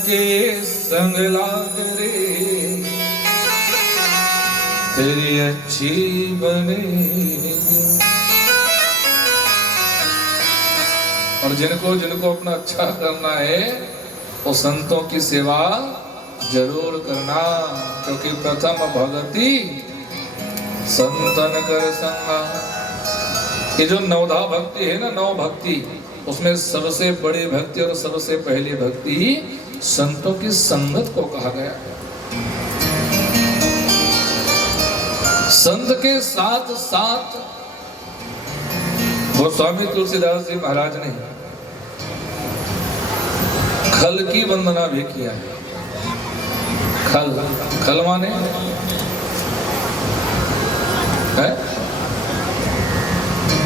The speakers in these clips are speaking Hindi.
के संग लाग रे तेरी अच्छी बनेगी। और जिनको जिनको अपना अच्छा करना है वो संतों की सेवा जरूर करना, क्योंकि प्रथम भगति संतन कर संगा। ये जो नवधा भक्ति है ना, नव भक्ति, उसमें सबसे बड़ी भक्ति और सबसे पहली भक्ति संतों की संगत को कहा गया। संत के साथ साथ गोस्वामी तुलसीदास जी महाराज ने खल की वंदना भी किया है। खल, खल माने है?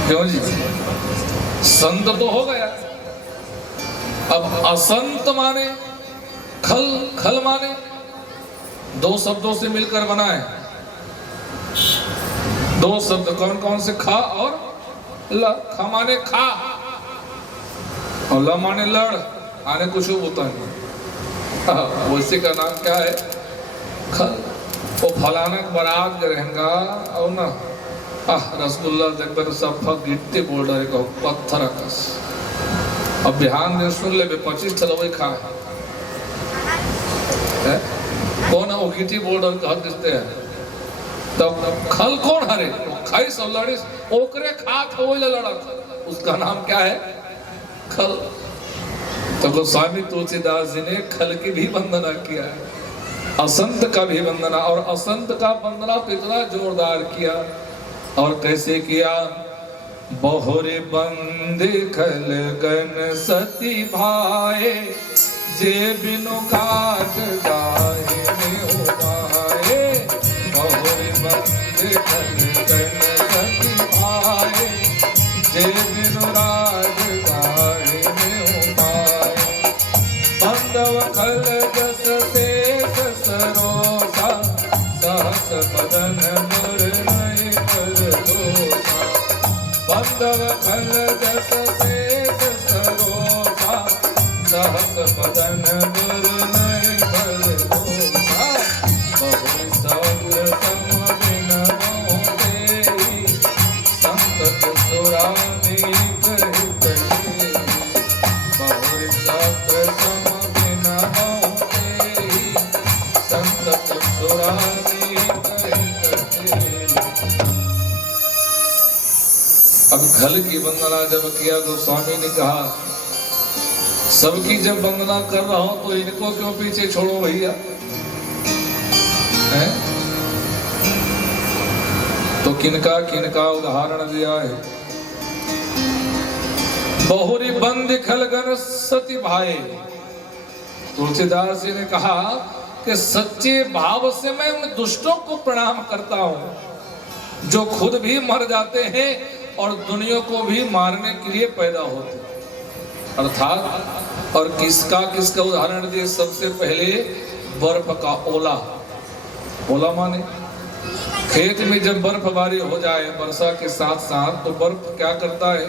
क्यों जी? संत तो हो गया, अब असंत माने खल, खल माने दो शब्दों से मिलकर बना है। दो शब्द कौन कौन से? खा और ल। खा माने खा और ल माने लड़, आने कुछ होता नहीं। उसी का नाम क्या है? खल। वो फलाना बरात रहेगा और ना रसगुल्ला देखकर सब फक गिरते बोल रहे को पत्थर कस। अब बिहान में सुन ले 25 चलो खा है कौन है वो गिटी बोल रहे कहत दिखते हैं। तब खल कौन हरे? खाई सब लड़े ओकरे खात हो लड़त, उसका नाम क्या है? खल। तो गोस्वामी तुलसीदास जी ने खल की भी वंदना किया है, असंत का भी वंदना, और असंत का वंदना कितना जोरदार किया। और कैसे किया? बहुरे बंदे खल गन सती भाए जे बिनु काज जाए में उबाए। बहुरे बंदे खल गन सती भाए जे बिनु राज जाए में उबाए। बंदव खल जस शेष सरोसा सहस बदन मुर नहीं कर दोषा। बंदव खल जस शेष सरोसा सहस बदन मुर नहीं कर दोषा। बहु सौर सम बिन मोह तेरी संत सुरानी कही कही। बहु सौर सम बिन मोह तेरी संत सुरानी कही कही। अब खल की वंदना जब किया तो स्वामी ने कहा सबकी जब वंदना कर रहा हूं तो इनको क्यों पीछे छोड़ो भैया? तो किनका किनका उदाहरण दिया है। बहुरी बंद खलगन सती भाई। तुलसीदास जी ने कहा कि सच्चे भाव से मैं उन दुष्टों को प्रणाम करता हूं जो खुद भी मर जाते हैं और दुनिया को भी मारने के लिए पैदा होते। अर्थात और किसका किसका उदाहरण दिए? सबसे पहले बर्फ का ओला। ओला माने खेत में जब बर्फबारी हो जाए वर्षा के साथ साथ तो बर्फ क्या करता है?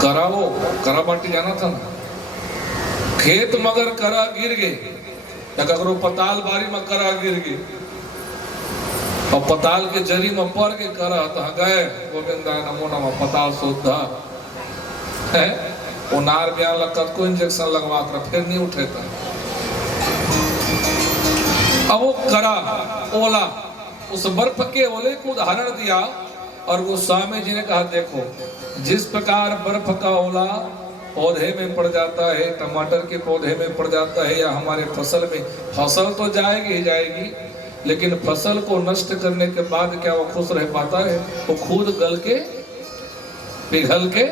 करावो करा बाटी जाना था ना, खेत मगर करा गिर गए करो पताल बारी में करा गिर गए और पताल के जरी में पड़ के करा तो गए गोविंदा नमो नमः पताल शोधा है। वो नार ब्याह लगत को इंजेक्शन लगवा कर फिर नहीं उठे था। अब वो करा ओला, उस बर्फ के ओले को उदाहरण दिया और वो स्वामी जी ने कहा देखो जिस प्रकार बर्फ का ओला पौधे में पड़ जाता है, टमाटर के पौधे में पड़ जाता है या हमारे फसल में, फसल तो जाएगी ही जाएगी लेकिन फसल को नष्ट करने के बाद क्या वो खुश रह पाता है? वो खुद गल के पिघल के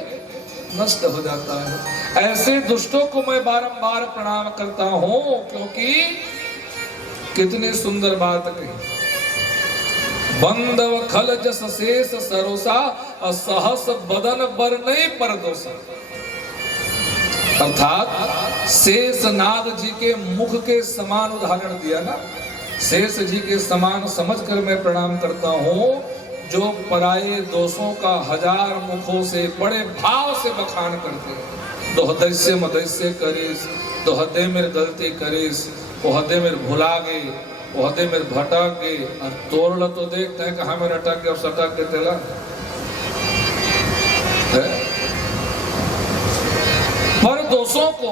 नष्ट हो जाता है। ऐसे दुष्टों को मैं बारंबार प्रणाम करता हूं क्योंकि कितनी सुंदर बात कही। बंदव खल जस शेष सरोसा सहस बदन बर नहीं परदोषा। अर्थात शेष नाग जी के मुख के समान उदाहरण दिया ना, शेष जी के समान समझकर मैं प्रणाम करता हूँ जो पराये दोषों का हजार मुखों से बड़े भाव से बखान करते हैं। दोहदैस्य मदैस्य करे तो हदे मेरे गलती करीस, वो हदे मेरे भुला गए, वो हदे मेरे भटक गए, और तोड़ तो देखते हैं कहाँ मेरे अटक गए और सटक के तेला पर दोषों को,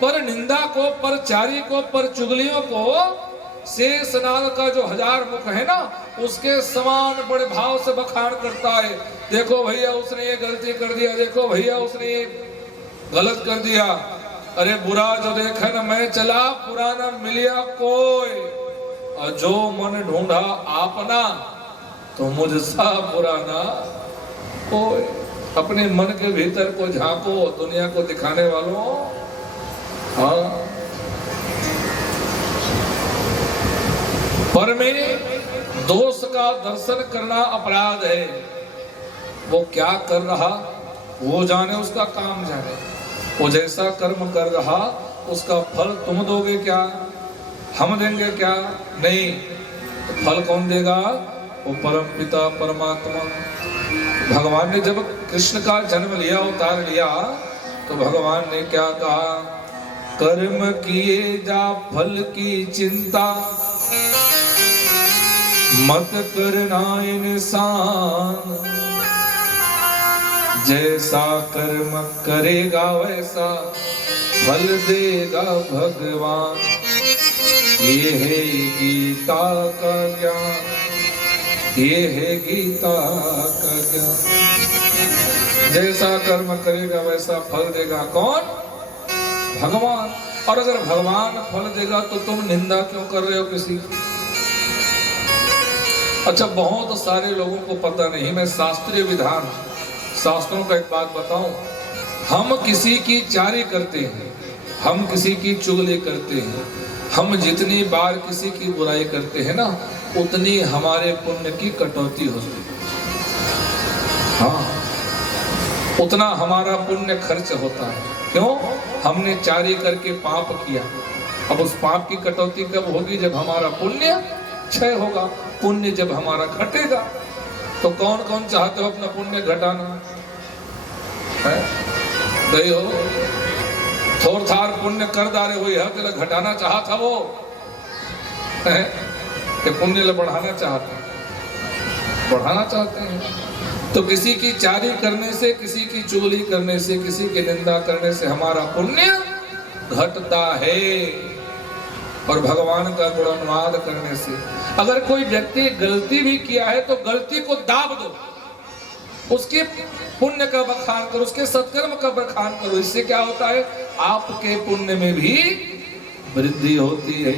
पर निंदा को, पर चारी को, पर चुगलियों को शेष नाग का जो 1000 मुख है ना, उसके समान बड़े भाव से बखान करता है। देखो भैया उसने ये गलती कर दिया, देखो भैया उसने ये गलत कर दिया। अरे बुरा जो देखा न मैं चला, बुरा न मिलिया कोई, और जो मन ढूंढा आपना, तो मुझसा बुरा ना कोई। अपने मन के भीतर को झांको, दुनिया को दिखाने वालों। हाँ, पर में दोष का दर्शन करना अपराध है। वो क्या कर रहा वो जाने, उसका काम जाने। वो जैसा कर्म कर रहा उसका फल तुम दोगे क्या, हम देंगे क्या? नहीं। तो फल कौन देगा? वो परम पिता परमात्मा। भगवान ने जब कृष्ण का जन्म लिया, अवतार लिया, तो भगवान ने क्या कहा? कर्म किए जा फल की चिंता, मत करना इंसान। जैसा कर्म करेगा वैसा फल देगा भगवान। ये है गीता का ज्ञान, ये है गीता का ज्ञान। जैसा कर्म करेगा वैसा फल देगा कौन? भगवान। और अगर भगवान फल देगा तो तुम निंदा क्यों कर रहे हो किसी? अच्छा, बहुत सारे लोगों को पता नहीं, मैं शास्त्रीय विधान, शास्त्रों का एक बात बताऊं। हम किसी की चारी करते हैं, हम किसी की चुगली करते हैं, हम जितनी बार किसी की बुराई करते हैं ना, उतनी हमारे पुण्य की कटौती होती है। हाँ, उतना हमारा पुण्य खर्च होता है। क्यों? हमने चारी करके पाप किया। अब उस पाप की कटौती कब होगी? जब हमारा पुण्य क्षय होगा, पुण्य जब हमारा घटेगा। तो कौन कौन चाहते हो अपना पुण्य घटाना है? गई हो थोड़ थार पुण्य कर डाले हुई है, तो घटाना चाहा था वो है कि पुण्य बढ़ाना चाहते हैं? बढ़ाना चाहते हैं। तो किसी की चारी करने से, किसी की चुगली करने से, किसी की निंदा करने से हमारा पुण्य घटता है। और भगवान का गुणानुवाद करने से, अगर कोई व्यक्ति गलती भी किया है तो गलती को दाब दो, उसके पुण्य का बखान करो, उसके सत्कर्म का बखान करो। इससे क्या होता है? आपके पुण्य में भी वृद्धि होती है।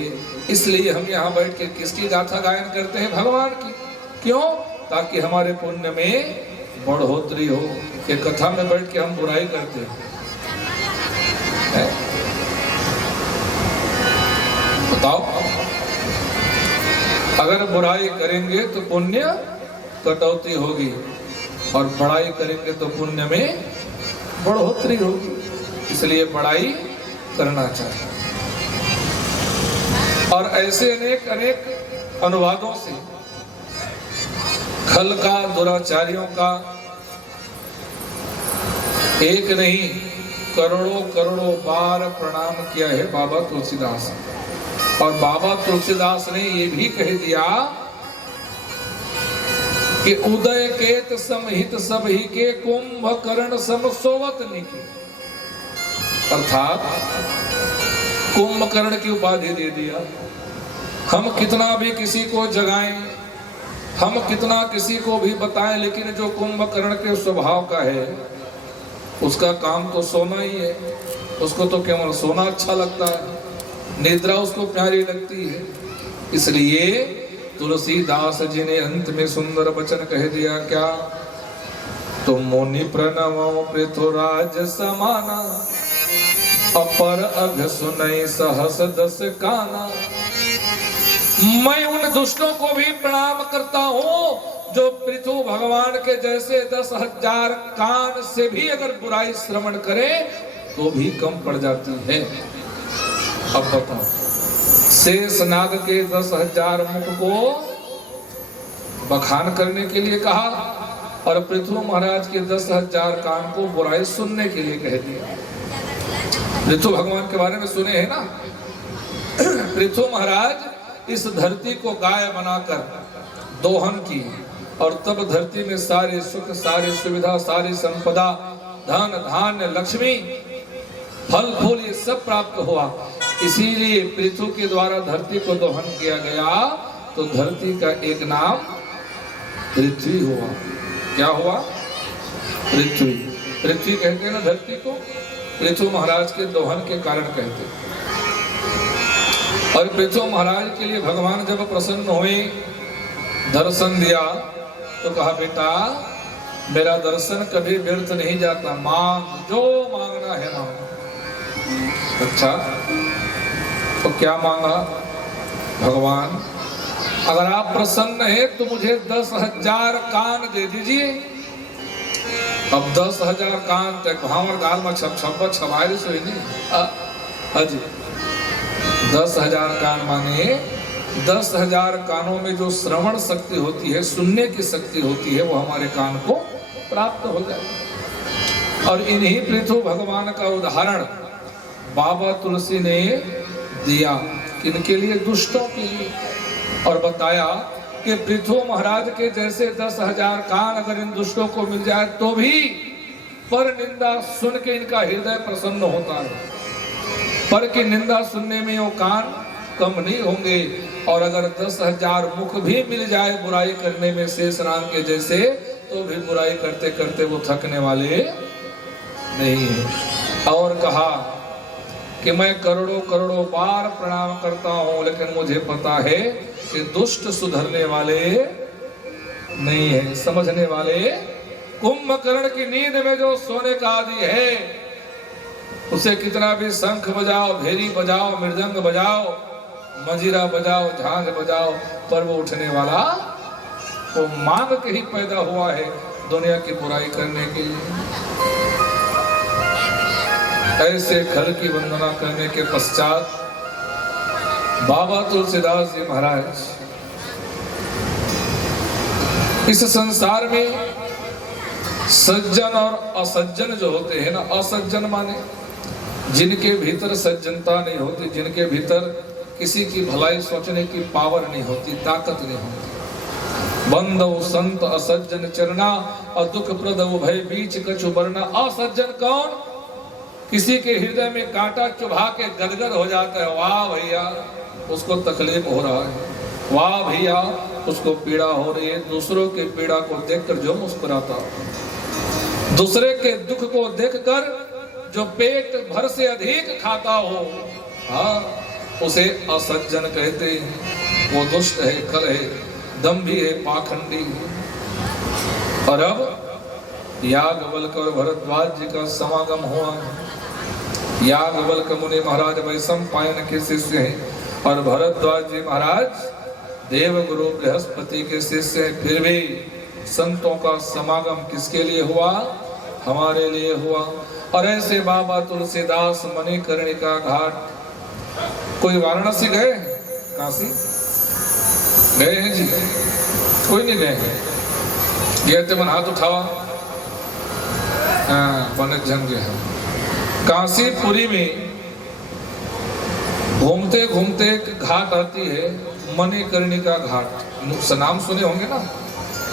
इसलिए हम यहाँ बैठ के किसकी गाथा गायन करते हैं? भगवान की। क्यों? ताकि हमारे पुण्य में बढ़ोतरी हो। ये कथा में बैठ के हम बुराई करते हैं, बताओ। अगर बुराई करेंगे तो पुण्य कटौती होगी, और बड़ाई करेंगे तो पुण्य में बढ़ोतरी होगी। इसलिए बड़ाई करना चाहिए। और ऐसे अनेक अनेक अनुवादों से खल का, दुराचारियों का एक नहीं करोड़ों करोड़ों बार प्रणाम किया है बाबा तुलसीदास। और बाबा तुलसीदास ने ये भी कह दिया कि उदय केत समहित सबही के, कुंभकर्ण सम सोवत निके। अर्थात कुंभकर्ण की उपाधि दे दिया। हम कितना भी किसी को जगाएं, हम कितना किसी को भी बताएं, लेकिन जो कुंभकर्ण के स्वभाव का है उसका काम तो सोना ही है। उसको तो केवल सोना अच्छा लगता है, निद्रा उसको प्यारी लगती है। इसलिए तुलसीदास जी ने अंत में सुंदर वचन कह दिया, क्या? तुम मुनि प्रणवो पृथुराज समाना, अपर अघ सुनई सहस दस काना। मैं उन दुष्टों को भी प्रणाम करता हूँ जो पृथु भगवान के जैसे 10,000 कान से भी अगर बुराई श्रवण करे तो भी कम पड़ जाती है। अब बताओ, शेष नाग के 10,000 मुख को बखान करने के लिए कहा, और पृथु महाराज के 10,000 कान को बुराई सुनने के लिए कह दिया। पृथु भगवान के बारे में सुने हैं ना। पृथु महाराज इस धरती को गाय बनाकर दोहन की और तब धरती में सारे सुख, सारी सुविधा, सारी संपदा, धन धान्य, लक्ष्मी, फल फूल ये सब प्राप्त हुआ। इसीलिए पृथु के द्वारा धरती को दोहन किया गया, तो धरती का एक नाम पृथ्वी हुआ। क्या हुआ? पृथ्वी। पृथ्वी कहते हैं ना धरती को, पृथु महाराज के दोहन के कारण कहते। और पृथु महाराज के लिए भगवान जब प्रसन्न हुए, दर्शन दिया, तो कहा बेटा मेरा दर्शन कभी व्यर्थ नहीं जाता, मांग जो मांगना है मांग। अच्छा, तो क्या मांगा? भगवान अगर आप प्रसन्न हैं तो मुझे 10,000 कान दे दीजिए। अब 10,000 कान तक भावर गाल में छप छवाई सोई नहीं। हाजी 10,000 कान माने 10,000 कानों में जो श्रवण शक्ति होती है, सुनने की शक्ति होती है, वो हमारे कान को प्राप्त हो जाए। और इन्हीं पृथु भगवान का उदाहरण बाबा तुलसी ने दिया। किनके लिए? दुष्टों के लिए। और बताया कि पृथु महाराज के जैसे 10,000 कान अगर इन दुष्टों को मिल जाए तो भी पर निंदा सुन के इनका हृदय प्रसन्न होता है। पर की निंदा सुनने में वो कान कम नहीं होंगे। और अगर 10,000 मुख भी मिल जाए बुराई करने में शेषनाग के जैसे, तो भी बुराई करते करते वो थकने वाले नहीं है। और कहा कि मैं करोड़ों करोड़ों बार प्रणाम करता हूं, लेकिन मुझे पता है कि दुष्ट सुधरने वाले नहीं है, समझने वाले। कुंभकर्ण की नींद में जो सोने का आदि है, उसे कितना भी शंख बजाओ, भेरी बजाओ, मृदंग बजाओ, मंजीरा बजाओ, झांझ बजाओ, पर वो उठने वाला वो मांग के ही पैदा हुआ है दुनिया की बुराई करने के लिए। ऐसे घर की वंदना करने के पश्चात बाबा तुलसीदास जी महाराज इस संसार में सज्जन और असज्जन जो होते हैं ना, असज्जन माने जिनके भीतर सज्जनता नहीं होती, जिनके भीतर किसी की भलाई सोचने की पावर नहीं होती, ताकत नहीं होती। बंदव संत असज्जन चरना और दुख प्रद भय बीच कछु बरना। असज्जन कौन? किसी के हृदय में कांटा चुभा के गदगद हो जाता है, वाह भैया उसको तकलीफ हो रहा है, वाह भैया उसको पीड़ा हो रही है। दूसरों के पीड़ा को देखकर जो मुस्कुराता हो, दूसरे के दुख को देखकर जो पेट भर से अधिक खाता हो, हाँ उसे असज्जन कहते हैं। वो दुष्ट है, खल है, दंभी है, पाखंडी है। और अब याज्ञवल्क्य और भरद्वाज जी का समागम हुआ। याज्ञवल्क्य मुनि महाराज वैशंपायन के शिष्य हैं और भरद्वाज जी महाराज देवगुरु बृहस्पति के शिष्य हैं। फिर भी संतों का समागम किसके लिए हुआ? हमारे लिए हुआ। और ऐसे बाबा तुलसीदास मणिकर्णिका घाट। कोई वाराणसी गए? काशी गए हैं जी? कोई नहीं गए हैं? गए थे मन हाथ उठावा। हाँ जन गए हैं। काशीपुरी में घूमते घूमते एक घाट आती है, मणिकर्णिका घाट। नाम सुने होंगे ना,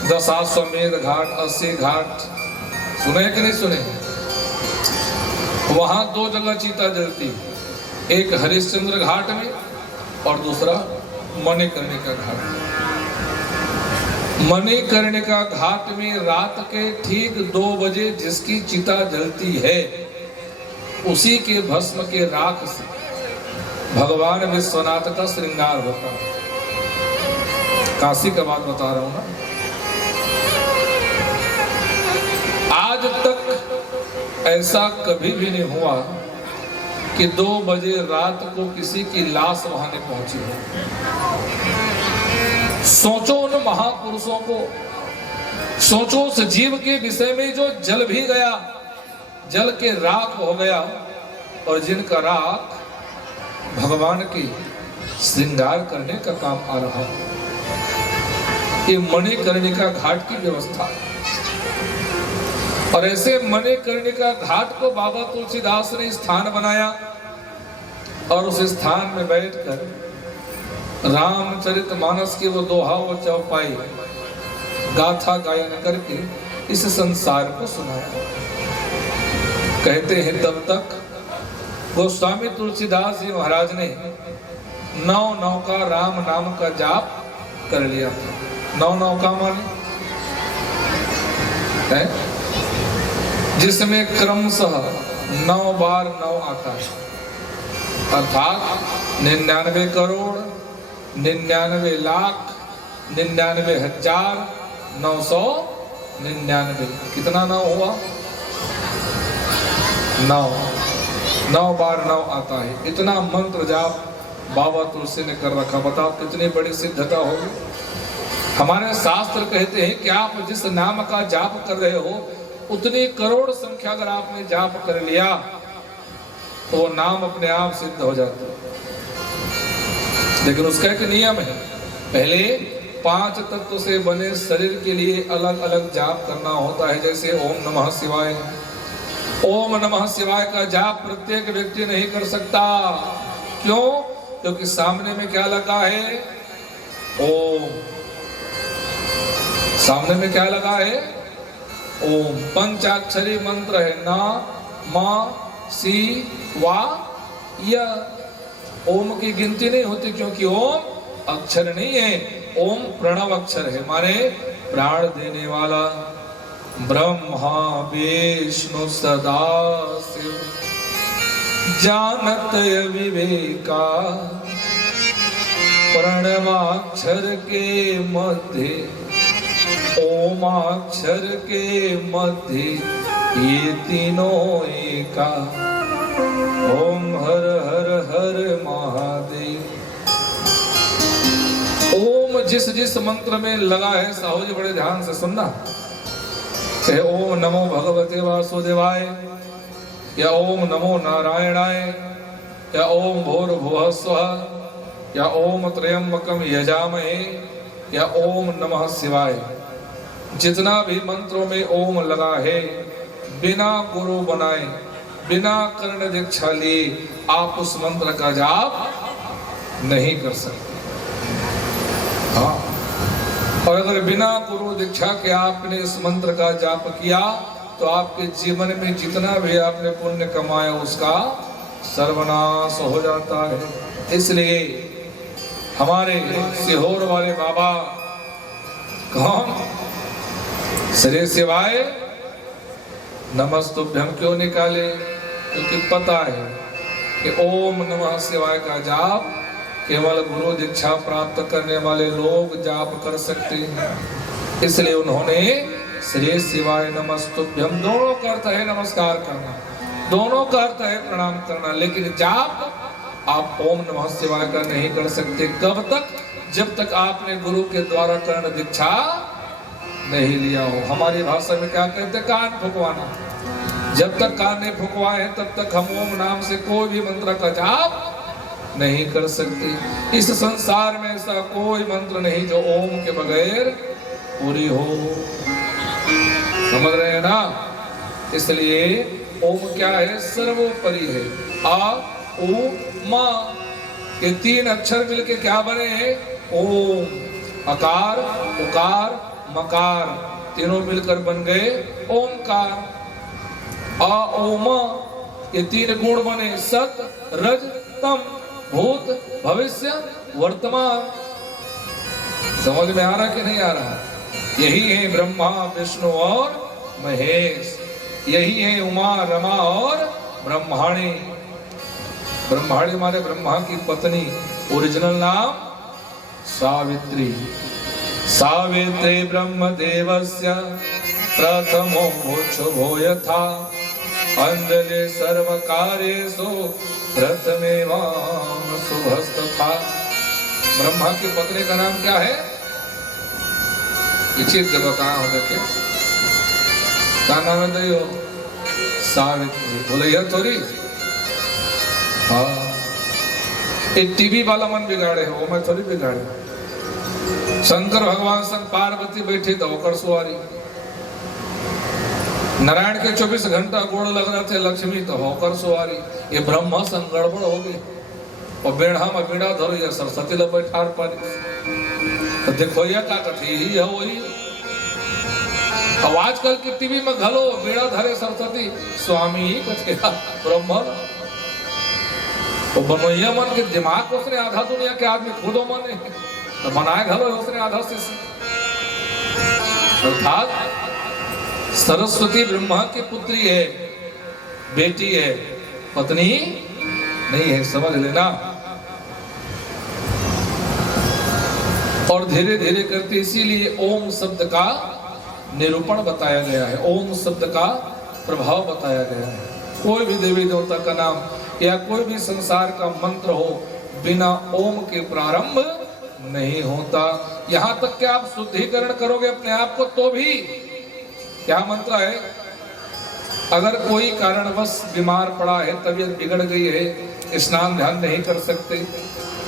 10,800 घाट, 80 घाट, सुने कि नहीं सुने? वहां 2 जगह चीता जलती, एक हरिश्चंद्र घाट में और दूसरा मणिकर्णिका घाट। मणिकर्णिका घाट में रात के ठीक 2 बजे जिसकी चिता जलती है, उसी के भस्म के राख से भगवान विश्वनाथ का श्रृंगार होता है। काशी का बात बता रहा हूं ना। आज तक ऐसा कभी भी नहीं हुआ कि 2 बजे रात को किसी की लाश वहां नहीं पहुंची हो। सोचो उन महापुरुषों को, सोचो उस जीव के विषय में जो जल भी गया, जल के राख हो गया, और जिनका राख भगवान की श्रृंगार करने का काम आ रहा है। ये मणिकर्णिका घाट की व्यवस्था। और ऐसे मणिकर्णिका घाट को बाबा तुलसीदास ने स्थान बनाया और उस स्थान में बैठकर रामचरितमानस की वो दोहा वो चौपाई गाथा गायन करके इस संसार को सुनाया। कहते हैं तब तक गोस्वामी तुलसीदास जी महाराज ने 9 का राम नाम का जाप कर लिया था। 9 का माने है जिसमें क्रमशः 9 बार 9 आता है, अर्थात 99 करोड़ 99 लाख 99,999। कितना 9 हुआ? 9 बार 9 आता है। इतना मंत्र जाप बाबा तुलसी ने कर रखा। बताओ कितनी बड़ी सिद्धता होगी। हमारे शास्त्र कहते हैं कि आप जिस नाम का जाप कर रहे हो उतनी करोड़ संख्या अगर आपने जाप कर लिया तो वो नाम अपने आप सिद्ध हो जाता है। लेकिन उसका एक नियम है, पहले 5 तत्व से बने शरीर के लिए अलग अलग जाप करना होता है। जैसे ओम नमः शिवाय। ओम नमः शिवाय का जाप प्रत्येक व्यक्ति नहीं कर सकता। क्यों? क्योंकि सामने में क्या लगा है? ओम। सामने में क्या लगा है? ओम। पंचाक्षरी मंत्र है, ना मा सी वा य। ओम की गिनती नहीं होती क्योंकि ओम अक्षर नहीं है, ओम प्रणव अक्षर है, माने प्राण देने वाला। ब्रह्मा विष्णु सदा शिव जानत विवेका, प्रणवाक्षर के मध्य ओमाक्षर के मध्य ये तीनों एका। ओम हर हर हर महादेव। ओम जिस जिस मंत्र में लगा है साहू जी बड़े ध्यान से सुनना। चाहे ओम नमो भगवते वासुदेवाय, या ओम नमो नारायणाय, या ओम भूर्भुवः स्वः, या ओम त्र्यंबकम यजामहे, या ओम नमः शिवाय। जितना भी मंत्रों में ओम लगा है बिना गुरु बनाए बिना कर्ण दीक्षा लिए आप उस मंत्र का जाप नहीं कर सकते। हाँ, और अगर बिना गुरु दीक्षा के आपने इस मंत्र का जाप किया तो आपके जीवन में जितना भी आपने पुण्य कमाया उसका सर्वनाश हो जाता है। इसलिए हमारे सीहोर वाले बाबा कौन? श्री शिवाय नमस्तुभ्यम क्यों निकाले? क्योंकि पता है कि ओम नमः शिवाय का जाप केवल गुरु दीक्षा प्राप्त करने वाले लोग जाप कर सकते हैं। इसलिए उन्होंने श्री शिवाय नमस्तुभ्यम, दोनों का अर्थ है नमस्कार करना, दोनों का अर्थ है प्रणाम करना, लेकिन जाप आप ओम नमः शिवाय का नहीं कर सकते। कब तक? जब तक आपने गुरु के द्वारा कर्ण दीक्षा नहीं लिया हो। हमारी भाषा में क्या कहते हैं? कान फुकवाना। जब तक कान नहीं फुकवाए हैं तब तक हम ओम नाम से कोई भी मंत्र का जाप नहीं कर सकते। इस संसार में ऐसा कोई मंत्र नहीं जो ओम के बगैर पूरी हो। समझ रहे हैं ना? इसलिए ओम क्या है? सर्वोपरि है। आ उ मा, ये 3 अक्षर मिलके क्या बने हैं? ओम। अकार उकार मकार तीनों मिलकर बन गए ओमकार। आ ओम, ये 3 गुण बने, सत रज तम, भूत भविष्य वर्तमान। समझ में आ रहा कि नहीं आ रहा? यही है ब्रह्मा विष्णु और महेश, यही है उमा रमा और ब्रह्माणी। ब्रह्माणी माने ब्रह्मा की पत्नी, ओरिजिनल नाम सावित्री। सावित्री ब्रह्मदेवस्य प्रथमो मोक्षो यथा, अंजलि सर्वकार्येषु प्रथमेवां शुभस्तथा। ब्रह्मा की पत्नी का नाम क्या है? इचित बताया देखिए, क्या नाम है दयो? सावित्री। बोले यह थोड़ी, हाँ, एक टीवी वाला मन बिगाड़े हो, मैं थोड़ी बिगाड़े। शंकर भगवान संग पार्वती बैठी तो होकर सुवारी। नारायण के 24 घंटा गोड़ लग रहे थे लक्ष्मी तो होकर सुवारी। ये ब्रह्मा संग गड़बड़ हो गई। और बेड़ा में बीड़ा धरो या सरस्वती लो बैठार पर तो देखो ये का कथी ही है वही। अब आजकल की टीवी में घलो बेड़ा धरे सरस्वती स्वामी कथे ब्रह्म तो बनोइया मन के दिमाग को उसने आधा दुनिया के आदमी खुदो मन है तो बनाए घलो उसने आधा से अर्थात सरस्वती ब्रह्मा की पुत्री है, बेटी है, पत्नी नहीं है, समझ लेना। और धीरे धीरे करते इसीलिए ओम शब्द का निरूपण बताया गया है, ओम शब्द का प्रभाव बताया गया है। कोई भी देवी देवता का नाम या कोई भी संसार का मंत्र हो बिना ओम के प्रारंभ नहीं होता। यहां तक कि आप शुद्धिकरण करोगे अपने आप को तो भी क्या मंत्र है, अगर कोई कारणवश बीमार पड़ा है, तबीयत बिगड़ गई है, स्नान ध्यान नहीं कर सकते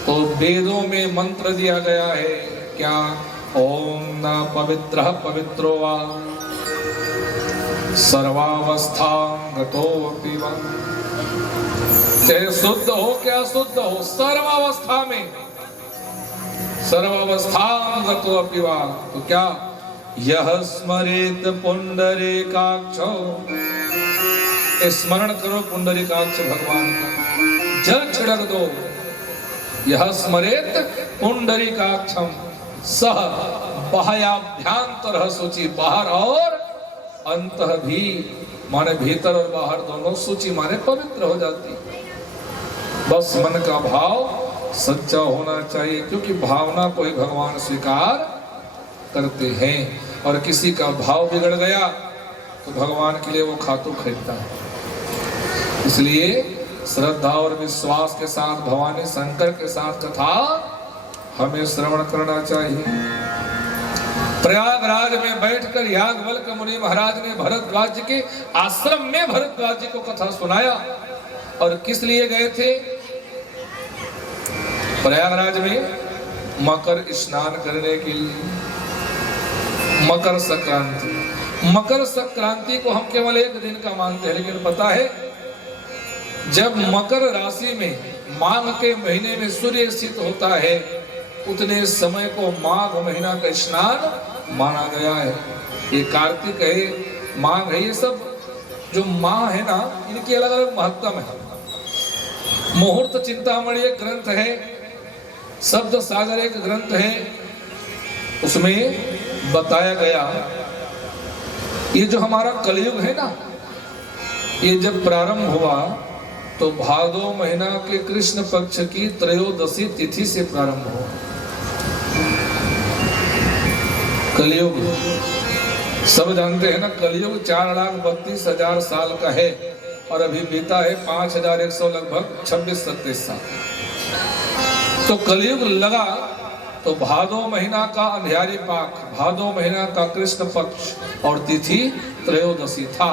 तो वेदों में मंत्र दिया गया है क्या, ओम न पवित्रः पवित्रो वा सर्वावस्थां गतोऽपि वा, चाहे शुद्ध हो क्या शुद्ध हो, सर्वावस्था में सर्वावस्थां गतोऽपि वा, तो क्या यह स्मरेत पुंडरीकाक्षो, स्मरण करो पुंडरीकाक्ष भगवान का, जल छिड़क दो, यह स्मरेत पुंडरीकाक्षम सह बाह्याभ्यांतर सूचि, बाहर और अंतः भी माने भीतर और बाहर दोनों सूचि माने पवित्र हो जाती। बस मन का भाव सच्चा होना चाहिए क्योंकि भावना को ही भगवान स्वीकार करते हैं और किसी का भाव बिगड़ गया तो भगवान के लिए वो खातू खरीदता है। इसलिए श्रद्धा और विश्वास के साथ भवानी शंकर के साथ कथा हमें श्रवण करना चाहिए। प्रयागराज में बैठकर याज्ञवल्क्य मुनि महाराज ने भरद्वाज के आश्रम में भरद्वाज जी को कथा सुनाया। और किस लिए गए थे प्रयागराज में? मकर स्नान करने के लिए। मकर संक्रांति, मकर संक्रांति को हम केवल एक दिन का मानते हैं, लेकिन पता है जब मकर राशि में माघ के महीने में सूर्य स्थित होता है उतने समय को माघ महीना का स्नान माना गया है। ये कार्तिक है, माघ है, ये सब जो माह है ना इनकी अलग अलग महत्व है। मुहूर्त चिंतामणि एक ग्रंथ है, शब्द सागर एक ग्रंथ है, उसमें बताया गया ये जो हमारा कलयुग है ना ये जब प्रारंभ हुआ तो भादो महीना के कृष्ण पक्ष की त्रयोदशी तिथि से प्रारंभ हुआ। कलयुग सब जानते हैं ना, कलयुग 4,32,000 साल का है और अभी बीता है 5,100 लगभग 26-27 साल। तो कलयुग लगा तो भादो महीना का अंधियारी पाक, भादो महीना का कृष्ण पक्ष और तिथि त्रयोदशी था।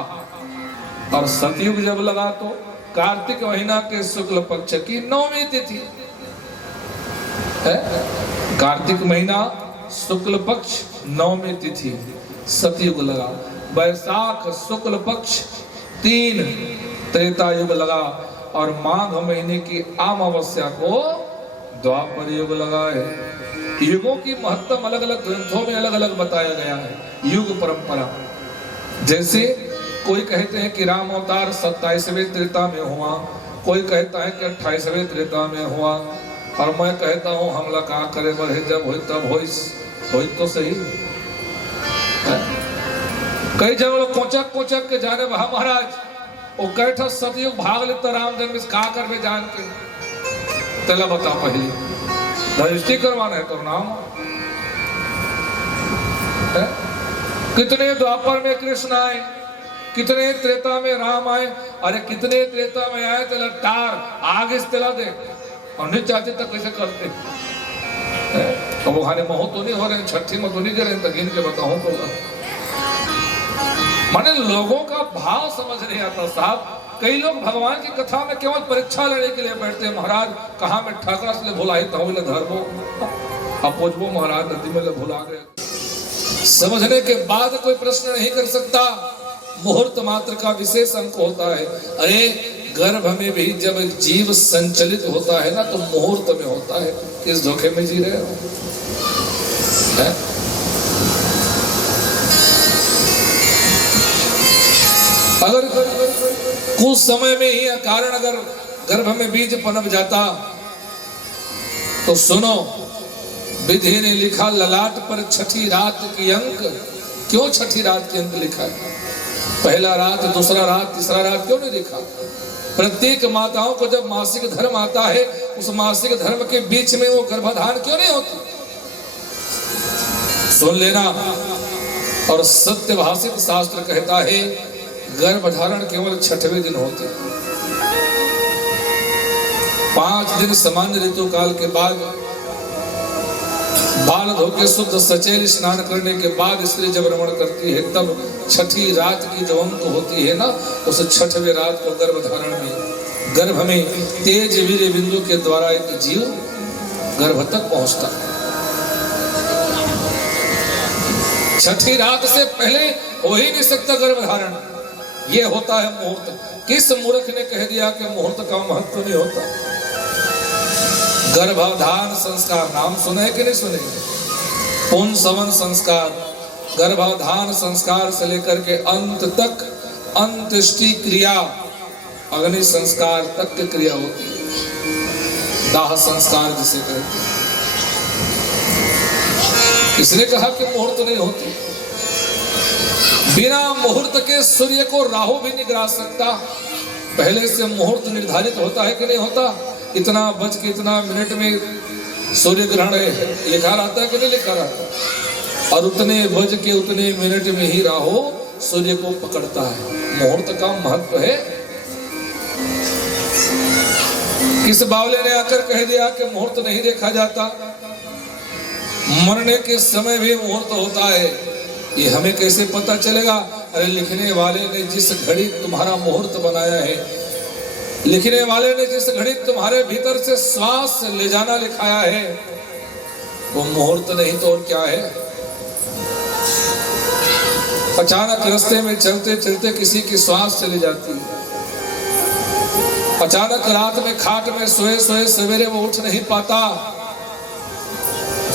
और सतयुग जब लगा तो कार्तिक महीना के शुक्ल पक्ष की 9वीं तिथि है। कार्तिक महीना शुक्ल पक्ष 9वीं तिथि सतयुग लगा। वैशाख शुक्ल पक्ष 3 त्रेता युग लगा और माघ महीने की अमावस्या को द्वापर युग लगा है। युगों की महत्तम अलग अलग ग्रंथों में अलग अलग बताया गया है। युग परंपरा, जैसे कोई कहते हैं कि राम अवतार 27वें त्रेता में हुआ, कोई कहता है कि 28वें त्रेता में हुआ, और मैं कहता हूँ हमला कहाँ करे बढ़े, जब हो तब हो तो सही। कई जगह लोग कोचक कोचक के जाने वहा महाराज वो कैठा सतयुग भाग लेता राम जन्म का कर जान के तेला बता पहले रजिस्ट्री करवाना है तो नाम है? कितने द्वापर में कृष्ण आए, कितने त्रेता में राम आए, अरे कितने त्रेता में आए तेला टार आगे से तेला दे और नहीं चाहते तक कैसे करते तो वो खाने महो तो नहीं हो रहे, छठी में तो नहीं कर रहे, गिन के बताऊं तो माने लोगों का भाव समझ नहीं आता साहब। कई लोग भगवान की कथा में केवल परीक्षा लेने के लिए बैठते हैं। महाराज कहा में ठाकरा से भुलाई तो धर्मो अपोजबो महाराज नदी में भुला गए। समझने के बाद कोई प्रश्न नहीं कर सकता। मुहूर्त मात्र का विशेष अंक होता है। अरे गर्भ में भी जब जीव संचलित होता है ना तो मुहूर्त में होता है। किस धोखे में जी रहे हो? अगर कुछ समय में ही कारण अगर गर्भ में बीज पनप जाता तो सुनो, विधि ने लिखा ललाट पर छठी रात की अंक। क्यों छठी रात की अंक लिखा है? पहला रात, दूसरा रात, तीसरा रात क्यों नहीं लिखा? प्रत्येक माताओं को जब मासिक धर्म आता है, उस मासिक धर्म के बीच में वो गर्भाधान क्यों नहीं होती? सुन लेना। और सत्यभाषित शास्त्र कहता है गर्भधारण केवल छठवें दिन होते। 5 दिन सामान्य ऋतु काल के बाद बाल धो के शुद्ध सचेल स्नान करने के बाद स्त्री जब रमण करती है, तब छठी रात की जो अंक होती है ना, उस छठवें रात को गर्भ में तेज वीर्य बिंदु के द्वारा एक जीव गर्भ तक पहुंचता है। छठी रात से पहले हो ही नहीं सकता गर्भधारण। ये होता है मुहूर्त। किस मूर्ख ने कह दिया कि मुहूर्त का महत्व नहीं होता? गर्भाधान संस्कार नाम सुने कि नहीं सुने? पुंसवन संस्कार, गर्भाधान संस्कार से लेकर के अंत तक अंत्येष्टि क्रिया, अग्नि संस्कार तक की क्रिया होती है। दाह संस्कार जिसे कहते हैं। किसने कहा कि मुहूर्त नहीं होती? बिना मुहूर्त के सूर्य को राहु भी नहीं गिरा सकता। पहले से मुहूर्त निर्धारित होता है कि नहीं होता? इतना बज के इतना मिनट में सूर्य ग्रहण लिखा रहता है कि नहीं लिखा रहता? और उतने बज के उतने मिनट में ही राहु सूर्य को पकड़ता है। मुहूर्त का महत्व है। किस बावले ने आकर कह दिया कि मुहूर्त नहीं देखा जाता? मरने के समय भी मुहूर्त होता है। ये हमें कैसे पता चलेगा? अरे लिखने वाले ने जिस घड़ी तुम्हारा मुहूर्त बनाया है, लिखने वाले ने जिस घड़ी तुम्हारे भीतर से श्वास ले जाना लिखाया है, वो मुहूर्त नहीं तो और क्या है? अचानक रास्ते में चलते चलते किसी की श्वास चली जाती है। अचानक रात में खाट में सोए सोए सवेरे वो उठ नहीं पाता।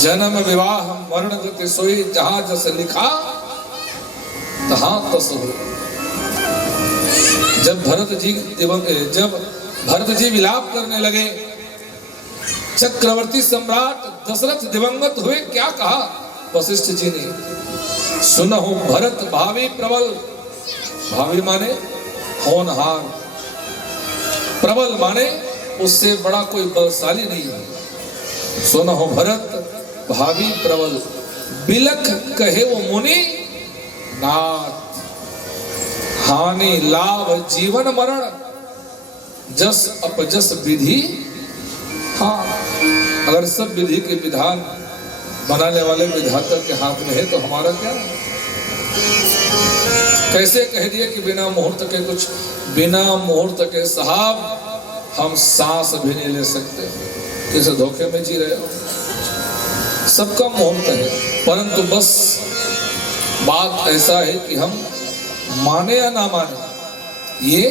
जन्म विवाह मरण गति सोई, जहां जस लिखा तहां तस हो। जब भरत जी विलाप करने लगे, चक्रवर्ती सम्राट दशरथ दिवंगत हुए, क्या कहा वशिष्ठ जी ने? सुनहु भरत भावी प्रबल। भावी माने होनहार, प्रबल माने उससे बड़ा कोई बलशाली नहीं है। सुनहु भरत भावी प्रबल, बिलख कहे वो मुनि नाथ। हानि लाभ जीवन मरण, जस अपजस विधि। हाँ, अगर सब विधि के विधान बनाने वाले विधाता के हाथ में है तो हमारा क्या? कैसे कह दिया कि बिना मुहूर्त के कुछ? बिना मुहूर्त के साहब हम सांस भी नहीं ले सकते। किस धोखे में जी रहे हो? सबका मुहूर्त है, परंतु बस बात ऐसा है कि हम माने या ना माने, ये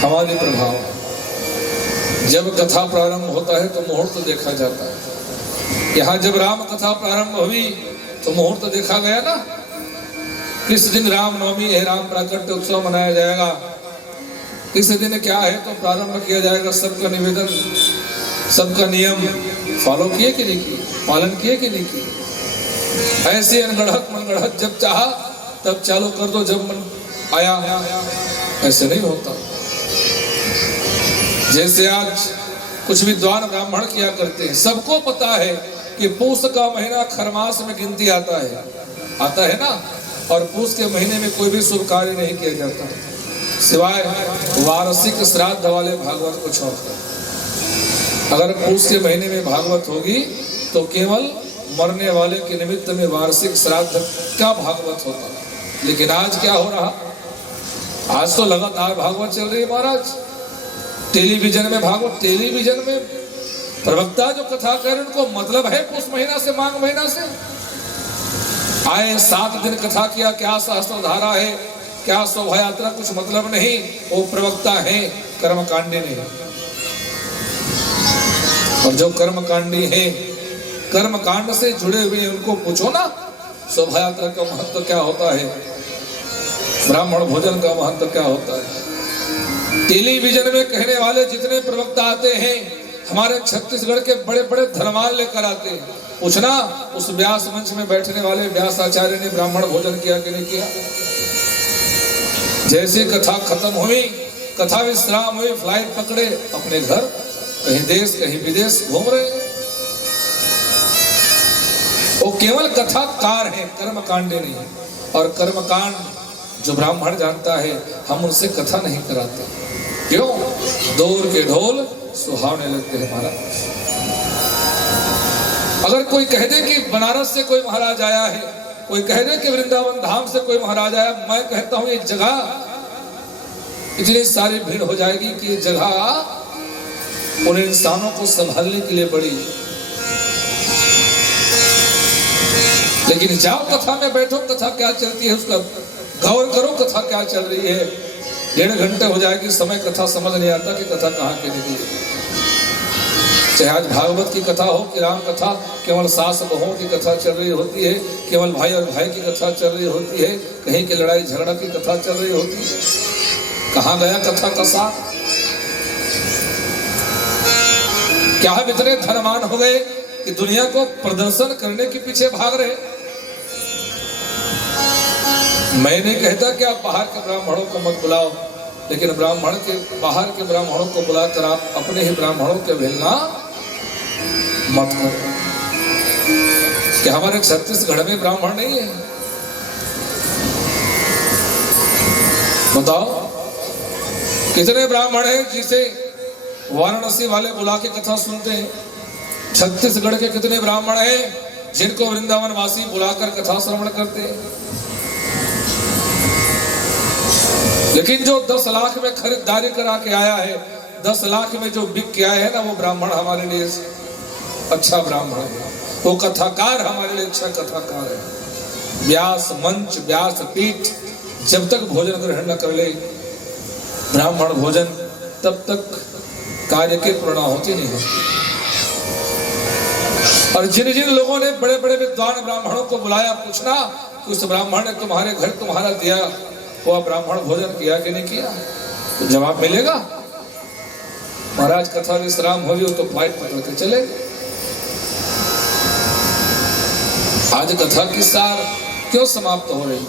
हमारे प्रभाव है। जब कथा प्रारंभ होता है तो मुहूर्त देखा जाता है। यहाँ जब राम कथा प्रारंभ हुई तो मुहूर्त देखा गया ना। किस दिन रामनवमी है, राम प्राकट्य उत्सव मनाया जाएगा। किस दिन क्या है तो प्रारंभ किया जाएगा। सबका निवेदन, सबका नियम फॉलो किए कि नहीं किए? पालन किए कि नहीं किए? ऐसे अनगढ़त मनगढ़त जब चाहा तब चालू कर दो, जब मन आया। ऐसे नहीं होता। जैसे आज कुछ विद्वान ब्राह्मण किया करते हैं। सबको पता है कि पूस का महीना खरमास में गिनती आता है ना। और पूस के महीने में कोई भी शुभ कार्य नहीं किया जाता सिवाय वार्षिक श्राद्ध वाले भागवत को छोड़कर। अगर पूस के महीने में भागवत होगी तो केवल मरने वाले के निमित्त में वार्षिक श्राद्ध का भागवत होता। लेकिन आज क्या हो रहा? आज तो लगातार भागवत चल रही है महाराज। टेलीविजन में भागवत, टेलीविजन में प्रवक्ता जो कथा कर रहे उनको मतलब है पुष महीना से माघ महीना से। आए 7 दिन कथा किया, क्या शास्त्र धारा है क्या शोभा यात्रा कुछ मतलब नहीं, वो प्रवक्ता है कर्मकांडी नहीं। और जो कर्मकांडी है, कर्मकांड से जुड़े हुए उनको पूछो ना शोभा यात्रा का महत्व क्या होता है, ब्राह्मण भोजन का महत्व क्या होता है। टेलीविजन में कहने वाले जितने प्रवक्ता आते हैं, हमारे छत्तीसगढ़ के बड़े बड़े धर्माल लेकर आते हैं, पूछना उस व्यास मंच में बैठने वाले व्यास आचार्य ने ब्राह्मण भोजन किया कि नहीं किया। जैसे कथा खत्म हुई, कथा विश्राम हुई, फ्लाइट पकड़े अपने घर, कहीं देश कहीं विदेश घूम रहे। वो केवल कथाकार है, कर्मकांडी नहीं। और कर्मकांड जो ब्राह्मण जानता है, हम उनसे कथा नहीं कराते। क्यों? दूर के ढोल सुहावने लगते हैं महाराज। अगर कोई कह दे कि बनारस से कोई महाराज आया है, कोई कह दे कि वृंदावन धाम से कोई महाराज आया, मैं कहता हूं ये जगह इतनी सारी भीड़ हो जाएगी कि ये जगह उन इंसानों को संभालने के लिए बड़ी। लेकिन जाओ कथा में बैठो, कथा क्या चलती है उसका गौर करो, कथा क्या चल रही है। 1.5 घंटे हो जाएगी समय, कथा समझ नहीं आता कि कथा कहाँ के निकली। चाहे आज भागवत की कथा हो कि राम कथा, केवल सास बहुओं की कथा चल रही होती है, केवल भाई और भाई की कथा चल रही होती है, कहीं की लड़ाई झगड़ा की कथा चल रही होती है। कहाँ गया कथा का साथ? क्या हम इतने धनवान हो गए कि दुनिया को प्रदर्शन करने के पीछे भाग रहे? मैं नहीं कहता कि आप बाहर के ब्राह्मणों को मत बुलाओ, लेकिन ब्राह्मण के बाहर के ब्राह्मणों को बुलाकर आप अपने ही ब्राह्मणों के अवहेलना मत करो। क्या हमारे छत्तीसगढ़ में ब्राह्मण नहीं है? बताओ कितने ब्राह्मण हैं जिसे वाराणसी वाले बुला के कथा सुनते हैं? छत्तीसगढ़ के कितने ब्राह्मण हैं जिनको वृंदावन वासी बुलाकर कथा श्रवण करते हैं? लेकिन जो 10 लाख में खरीदारी करा के आया है, 10 लाख में जो बिक के आया है ना, वो ब्राह्मण हमारे लिए अच्छा ब्राह्मण है, वो कथाकार हमारे लिए अच्छा कथाकार है। व्यास मंच, व्यास पीठ जब तक भोजन ग्रहण न कर ले ब्राह्मण भोजन, तब तक कार्य के पूर्णाहुति नहीं होती। और जिन जिन लोगों ने बड़े बड़े विद्वान ब्राह्मणों को बुलाया, पूछना कि उस ब्राह्मण ने तुम्हारे घर तुम्हारा दिया वो ब्राह्मण भोजन किया कि नहीं किया, तो जवाब मिलेगा। महाराज कथा विश्राम हो गई तो फ्लाइट पकड़ के चले। आज कथा की सार क्यों समाप्त हो रही?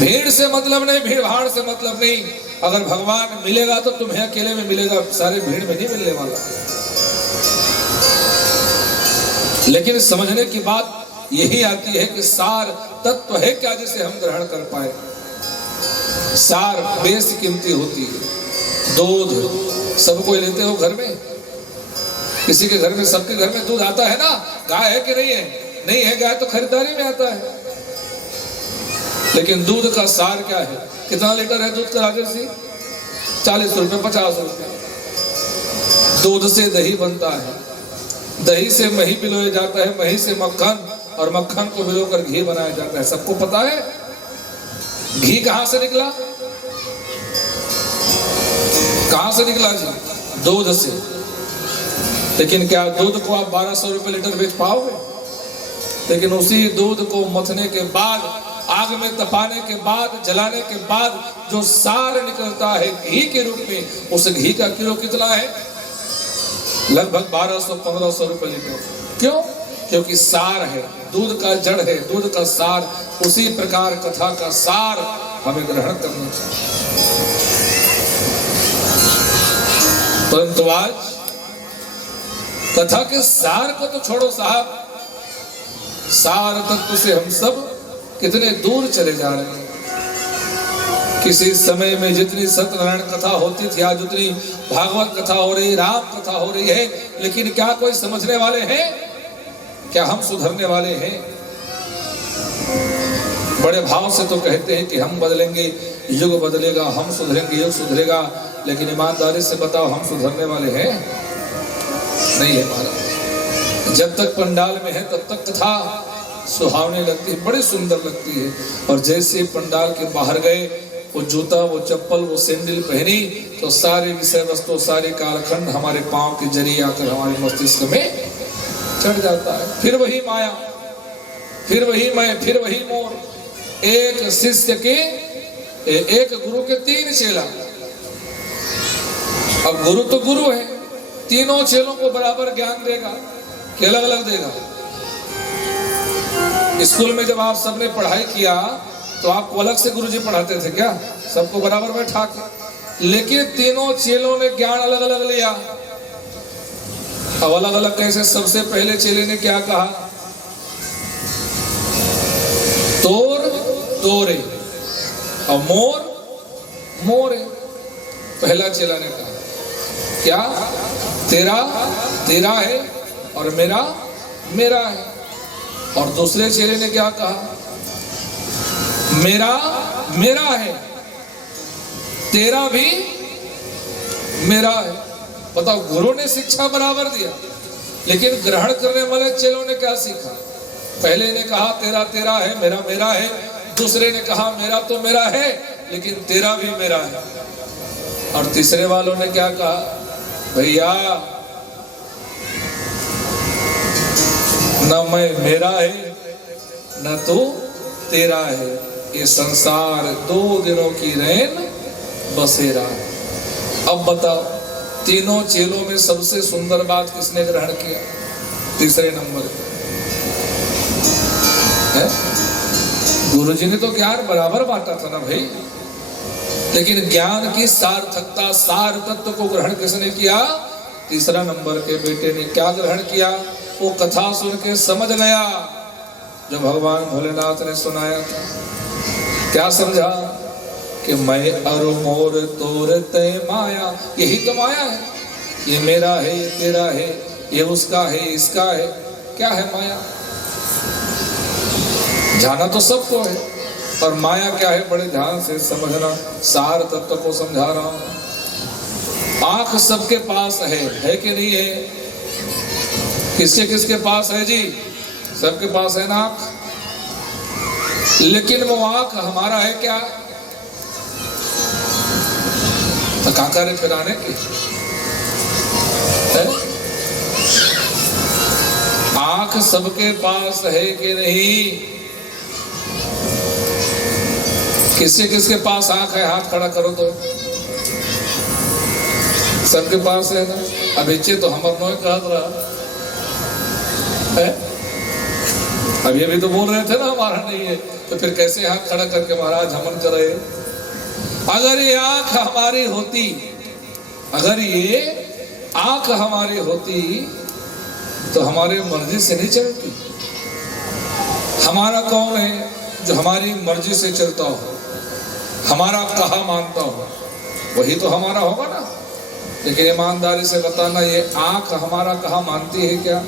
भीड़ से मतलब नहीं, भीड़ भाड़ से मतलब नहीं। अगर भगवान मिलेगा तो तुम्हें अकेले में मिलेगा, सारे भीड़ में नहीं मिलने वाला। लेकिन समझने की बात यही आती है कि सार तत्व है क्या जिसे हम ग्रहण कर पाए। सार बेस कीमती होती है। दूध सब कोई लेते हो घर में, किसी के घर में, सबके घर में दूध आता है ना। गाय है कि नहीं है? नहीं है गाय तो खरीदारी में आता है। लेकिन दूध का सार क्या है? कितना लीटर है दूध का राजेश जी? 40 रुपए, 50 रुपए। दूध से दही बनता है, दही से मही पिलोया जाता है, मही से मक्खन, और मक्खन को भिगोकर घी बनाया जाता है। सबको पता है घी कहां से निकला? कहां से निकला जी? दूध से। लेकिन क्या दूध को आप 1200 रुपए लीटर बेच पाओगे? लेकिन उसी दूध को मथने के बाद, आग में तपाने के बाद, जलाने के बाद जो सार निकलता है घी के रूप में, उस घी का किलो कितना है? लगभग 1200-1500 रुपए लीटर। क्यों? क्योंकि सार है, दूध का जड़ है, दूध का सार। उसी प्रकार कथा का सार हमें ग्रहण करना चाहिए। परंतु आज कथा के सार को तो छोड़ो साहब, सार तत्व से हम सब कितने दूर चले जा रहे हैं। किसी समय में जितनी सत्यनारायण कथा होती थी, आज उतनी भागवत कथा हो रही, राम कथा हो रही है। लेकिन क्या कोई समझने वाले हैं? क्या हम सुधरने वाले हैं? बड़े भाव से तो कहते हैं कि हम बदलेंगे, युग बदलेगा, हम सुधरेंगे, युग सुधरेगा। लेकिन ईमानदारी से बताओ, हम सुधरने वाले हैं? नहीं है महाराज। जब तक पंडाल में है तब तक कथा, सुहावनी लगती है, बड़ी सुंदर लगती है। और जैसे पंडाल के बाहर गए, वो जूता, वो चप्पल, वो सैंडल पहनी, तो सारी विषय वस्तु, सारे कालखंड हमारे पांव के जरिए आकर हमारे मस्तिष्क में चढ़ जाता है। फिर वही माया, फिर वही मैं, फिर वही मोर। एक शिष्य के, एक गुरु के 3 चेला। अब गुरु तो गुरु है, तीनों चेलों को बराबर ज्ञान देगा कि अलग अलग देगा? स्कूल में जब आप सबने पढ़ाई किया तो आपको अलग से गुरुजी पढ़ाते थे क्या? सबको बराबर बैठा के। लेकिन तीनों चेलों ने ज्ञान अलग अलग लिया। अब अलग अलग कैसे? सबसे पहले चेले ने क्या कहा? तोर तोरे और मोर मोरे। पहला चेला ने कहा क्या? तेरा तेरा है और मेरा मेरा है। और दूसरे चेले ने क्या कहा? मेरा मेरा है, तेरा भी मेरा है। बताओ, गुरु ने शिक्षा बराबर दिया, लेकिन ग्रहण करने वाले चेलों ने क्या सीखा? पहले ने कहा तेरा तेरा है, मेरा मेरा है। दूसरे ने कहा मेरा तो मेरा है, लेकिन तेरा भी मेरा है। और तीसरे वालों ने क्या कहा? भैया, न मैं मेरा है न तो तेरा है, ये संसार 2 दिनों की रैन बसेरा है। अब बताओ, तीनों चेलों में सबसे सुंदर बात किसने ग्रहण किया? तीसरे नंबर है। गुरुजी ने तो ज्ञान बराबर बांटा था ना भाई, लेकिन ज्ञान की सार्थकता, सार तत्व को ग्रहण किसने किया? तीसरा नंबर के बेटे ने। क्या ग्रहण किया? वो कथा सुन के समझ गया जो भगवान भोलेनाथ ने सुनाया था। क्या समझा? कि मैं अरु मोर तोर तय माया, यही तो माया है। ये मेरा है, ये तेरा है, ये उसका है, इसका है। क्या है माया? जाना तो सबको है, और माया क्या है बड़े ध्यान से समझना। सार तत्व को समझा रहा हूं। आंख सबके पास है कि नहीं है? किसके किसके पास है जी? सबके पास है ना आंख। लेकिन वो आंख हमारा है क्या? तो कांकारे फिराने की है? आंख सबके पास है कि नहीं? किसके किसके पास आंख है? हाथ खड़ा करो तो। सबके पास है ना? अब इच्छे तो हम अपनों कह रहा है। अब ये भी तो बोल रहे थे ना हमारा नहीं है, तो फिर कैसे हाथ खड़ा करके महाराज हमन कर रहे? अगर ये आंख हमारी होती, अगर ये आंख हमारी होती तो हमारे मर्जी से नहीं चलती। हमारा कौन है जो हमारी मर्जी से चलता हो, हमारा कहा मानता हो? वही तो हमारा होगा ना। लेकिन ईमानदारी से बताना, ये आंख हमारा कहा मानती है क्या?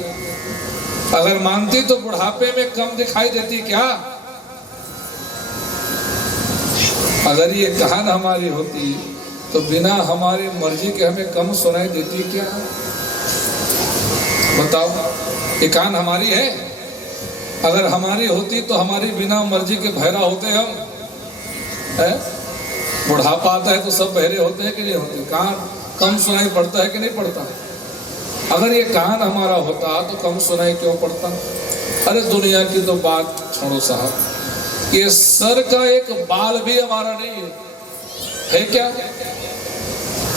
अगर मानती तो बुढ़ापे में कम दिखाई देती क्या? अगर ये कान हमारी होती तो बिना हमारी मर्जी के हमें कम सुनाई देती क्या? बताओ, ये कान हमारी है? अगर हमारी होती तो हमारी बिना मर्जी के बहरा होते हम? है? बुढ़ापा आता है तो सब बहरे होते हैं कि नहीं होते? कान कम सुनाई पड़ता है कि नहीं पड़ता? अगर ये कान हमारा होता तो कम सुनाई क्यों पड़ता? अरे दुनिया की तो बात छोड़ो साहब, ये सर का एक बाल भी हमारा नहीं है क्या?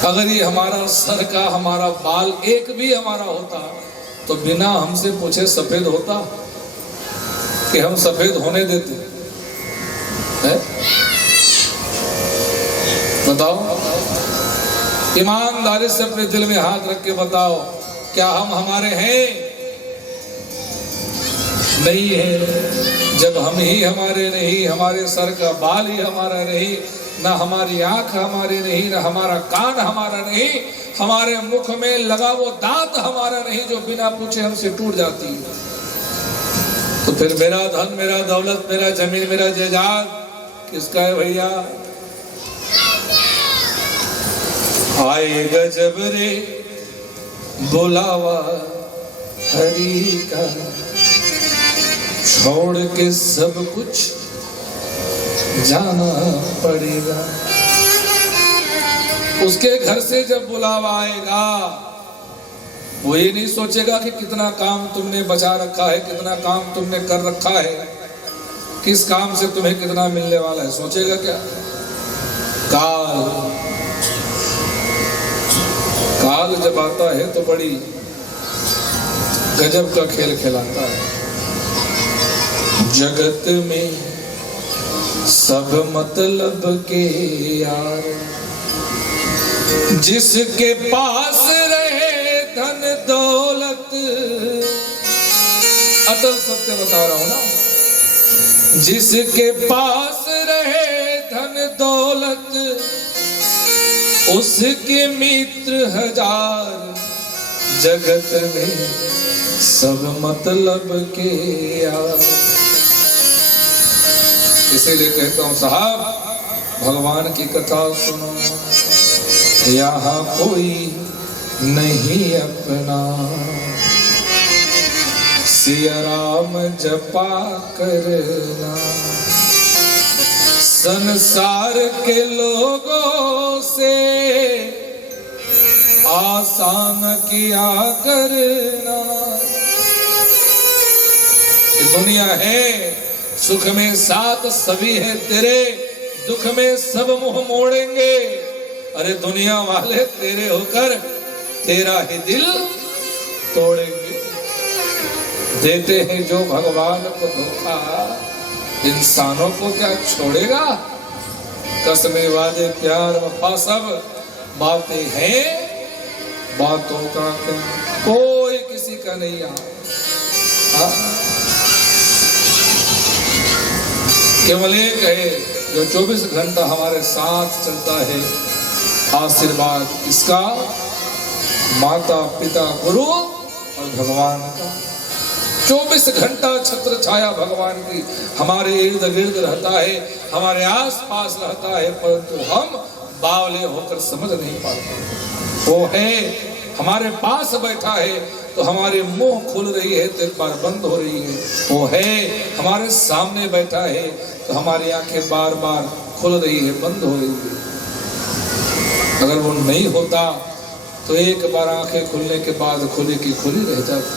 अगर ये हमारा सर का, हमारा बाल एक भी हमारा होता तो बिना हमसे पूछे सफेद होता कि हम सफेद होने देते है? बताओ, ईमानदारी से अपने दिल में हाथ रख के बताओ, क्या हम हमारे हैं? नहीं है। जब हम ही हमारे नहीं, हमारे सर का बाल ही हमारा नहीं, ना हमारी आंख हमारी नहीं, ना हमारा कान हमारा नहीं, हमारे मुख में लगा वो दांत हमारा नहीं जो बिना पूछे हमसे टूट जाती है, तो फिर मेरा धन, मेरा दौलत, मेरा जमीन, मेरा जायदाद किसका है भैया? आए गजब रे बुलावा हरि का, छोड़ के सब कुछ जाना पड़ेगा। उसके घर से जब बुलावा आएगा, वो ये नहीं सोचेगा कि कितना काम तुमने बचा रखा है, कितना काम तुमने कर रखा है, किस काम से तुम्हें कितना मिलने वाला है। सोचेगा क्या? काल जब आता है तो बड़ी गजब का खेल खिलाता है। जगत में सब मतलब के यार, जिसके पास रहे धन दौलत, अटल सत्य बता रहा हूं ना, जिसके पास रहे धन दौलत, उसके मित्र हजार, जगत में सब मतलब के यार। इसीलिए कहता हूं साहब, भगवान की कथा सुनो, यहाँ कोई नहीं अपना, सिया राम जपा करना, संसार के लोगों से आसान किया करना। ये दुनिया है, सुख में साथ सभी है तेरे, दुख में सब मुंह मोड़ेंगे। अरे दुनिया वाले तेरे होकर तेरा ही दिल तोड़ेंगे। देते हैं जो भगवान को धोखा, इंसानों को क्या छोड़ेगा। कसमें वादे प्यार वफा सब बातें हैं, बातों का क्या कोई किसी का नहीं यहाँ। केवल एक है जो 24 घंटा हमारे साथ चलता है, आशीर्वाद इसका, माता पिता गुरु और भगवान का। 24 घंटा छत्र छाया भगवान की हमारे इर्द गिर्द रहता है, हमारे आस पास रहता है, परंतु हम बावले होकर समझ नहीं पाते। वो है हमारे पास बैठा है तो हमारे मुंह खुल रही है तो एक बार बंद हो रही है। वो है हमारे सामने बैठा है तो हमारी आंखें बार बार खुल रही है, बंद हो रही है। अगर वो नहीं होता तो एक बार आंखें खुलने के बाद खुली की खुली रह जाती।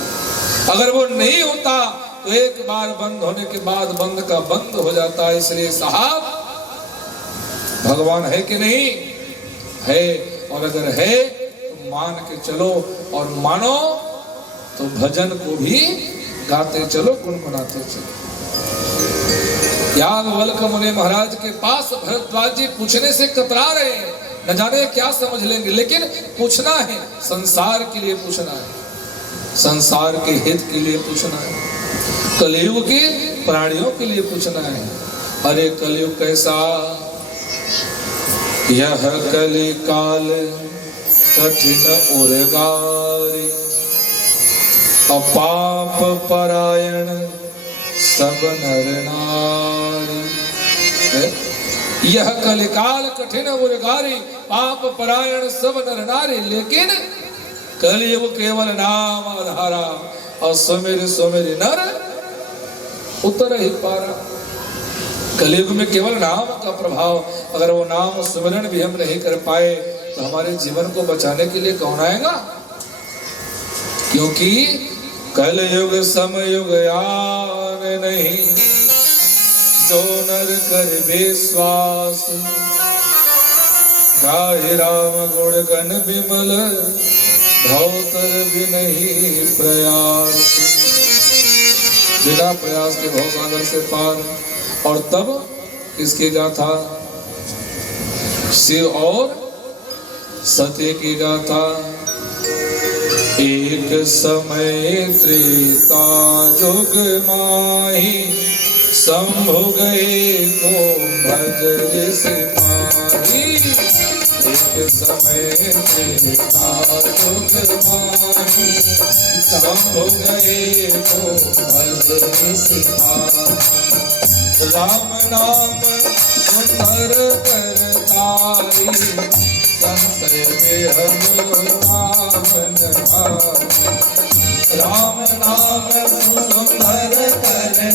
अगर वो नहीं होता तो एक बार बंद होने के बाद बंद का बंद हो जाता। इसलिए साहब, भगवान है कि नहीं है, और अगर है तो मान के चलो, और मानो तो भजन को भी गाते चलो, गुनगुनाते चलो। याज्ञवल्क्य मुनि महाराज के पास भरद्वाज जी पूछने से कतरा रहे हैं, न जाने क्या समझ लेंगे, लेकिन पूछना है, संसार के लिए पूछना है, संसार के हित के लिए पूछना है, कलयुग के प्राणियों के लिए पूछना है। अरे कलयुग कैसा, यह कलि काल कठिन उर्गारी, अपाप परायण सब नर नारी। यह कलिकाल कठिन उर्गारी, पाप परायण सब नर नारी। लेकिन कलयुग केवल नाम आधारा, और सुमिर सुमिर नर उतर ही पारा। कलयुग में केवल नाम का प्रभाव, अगर वो नाम सुमिरन भी हम नहीं कर पाए तो हमारे जीवन को बचाने के लिए कौन आएगा। क्योंकि कलयुग समयुग आवे नहीं, जो नर कर विश्वास, गाहि राम गुण गण विमल, भवतर भी नहीं प्रयास। बिना प्रयास के भव सागर से पार। और तब किसकी गाथा, शिव और सत्य की गाथा। एक समय त्रेता जुग माही, शंभु गए को भज सिपाही। एक समय त्रेता जुग माही, शंभु गए को भज सिपाही। राम नाम सुंदर करतारी, संशय में हम राम नाम सुंदर करतारी,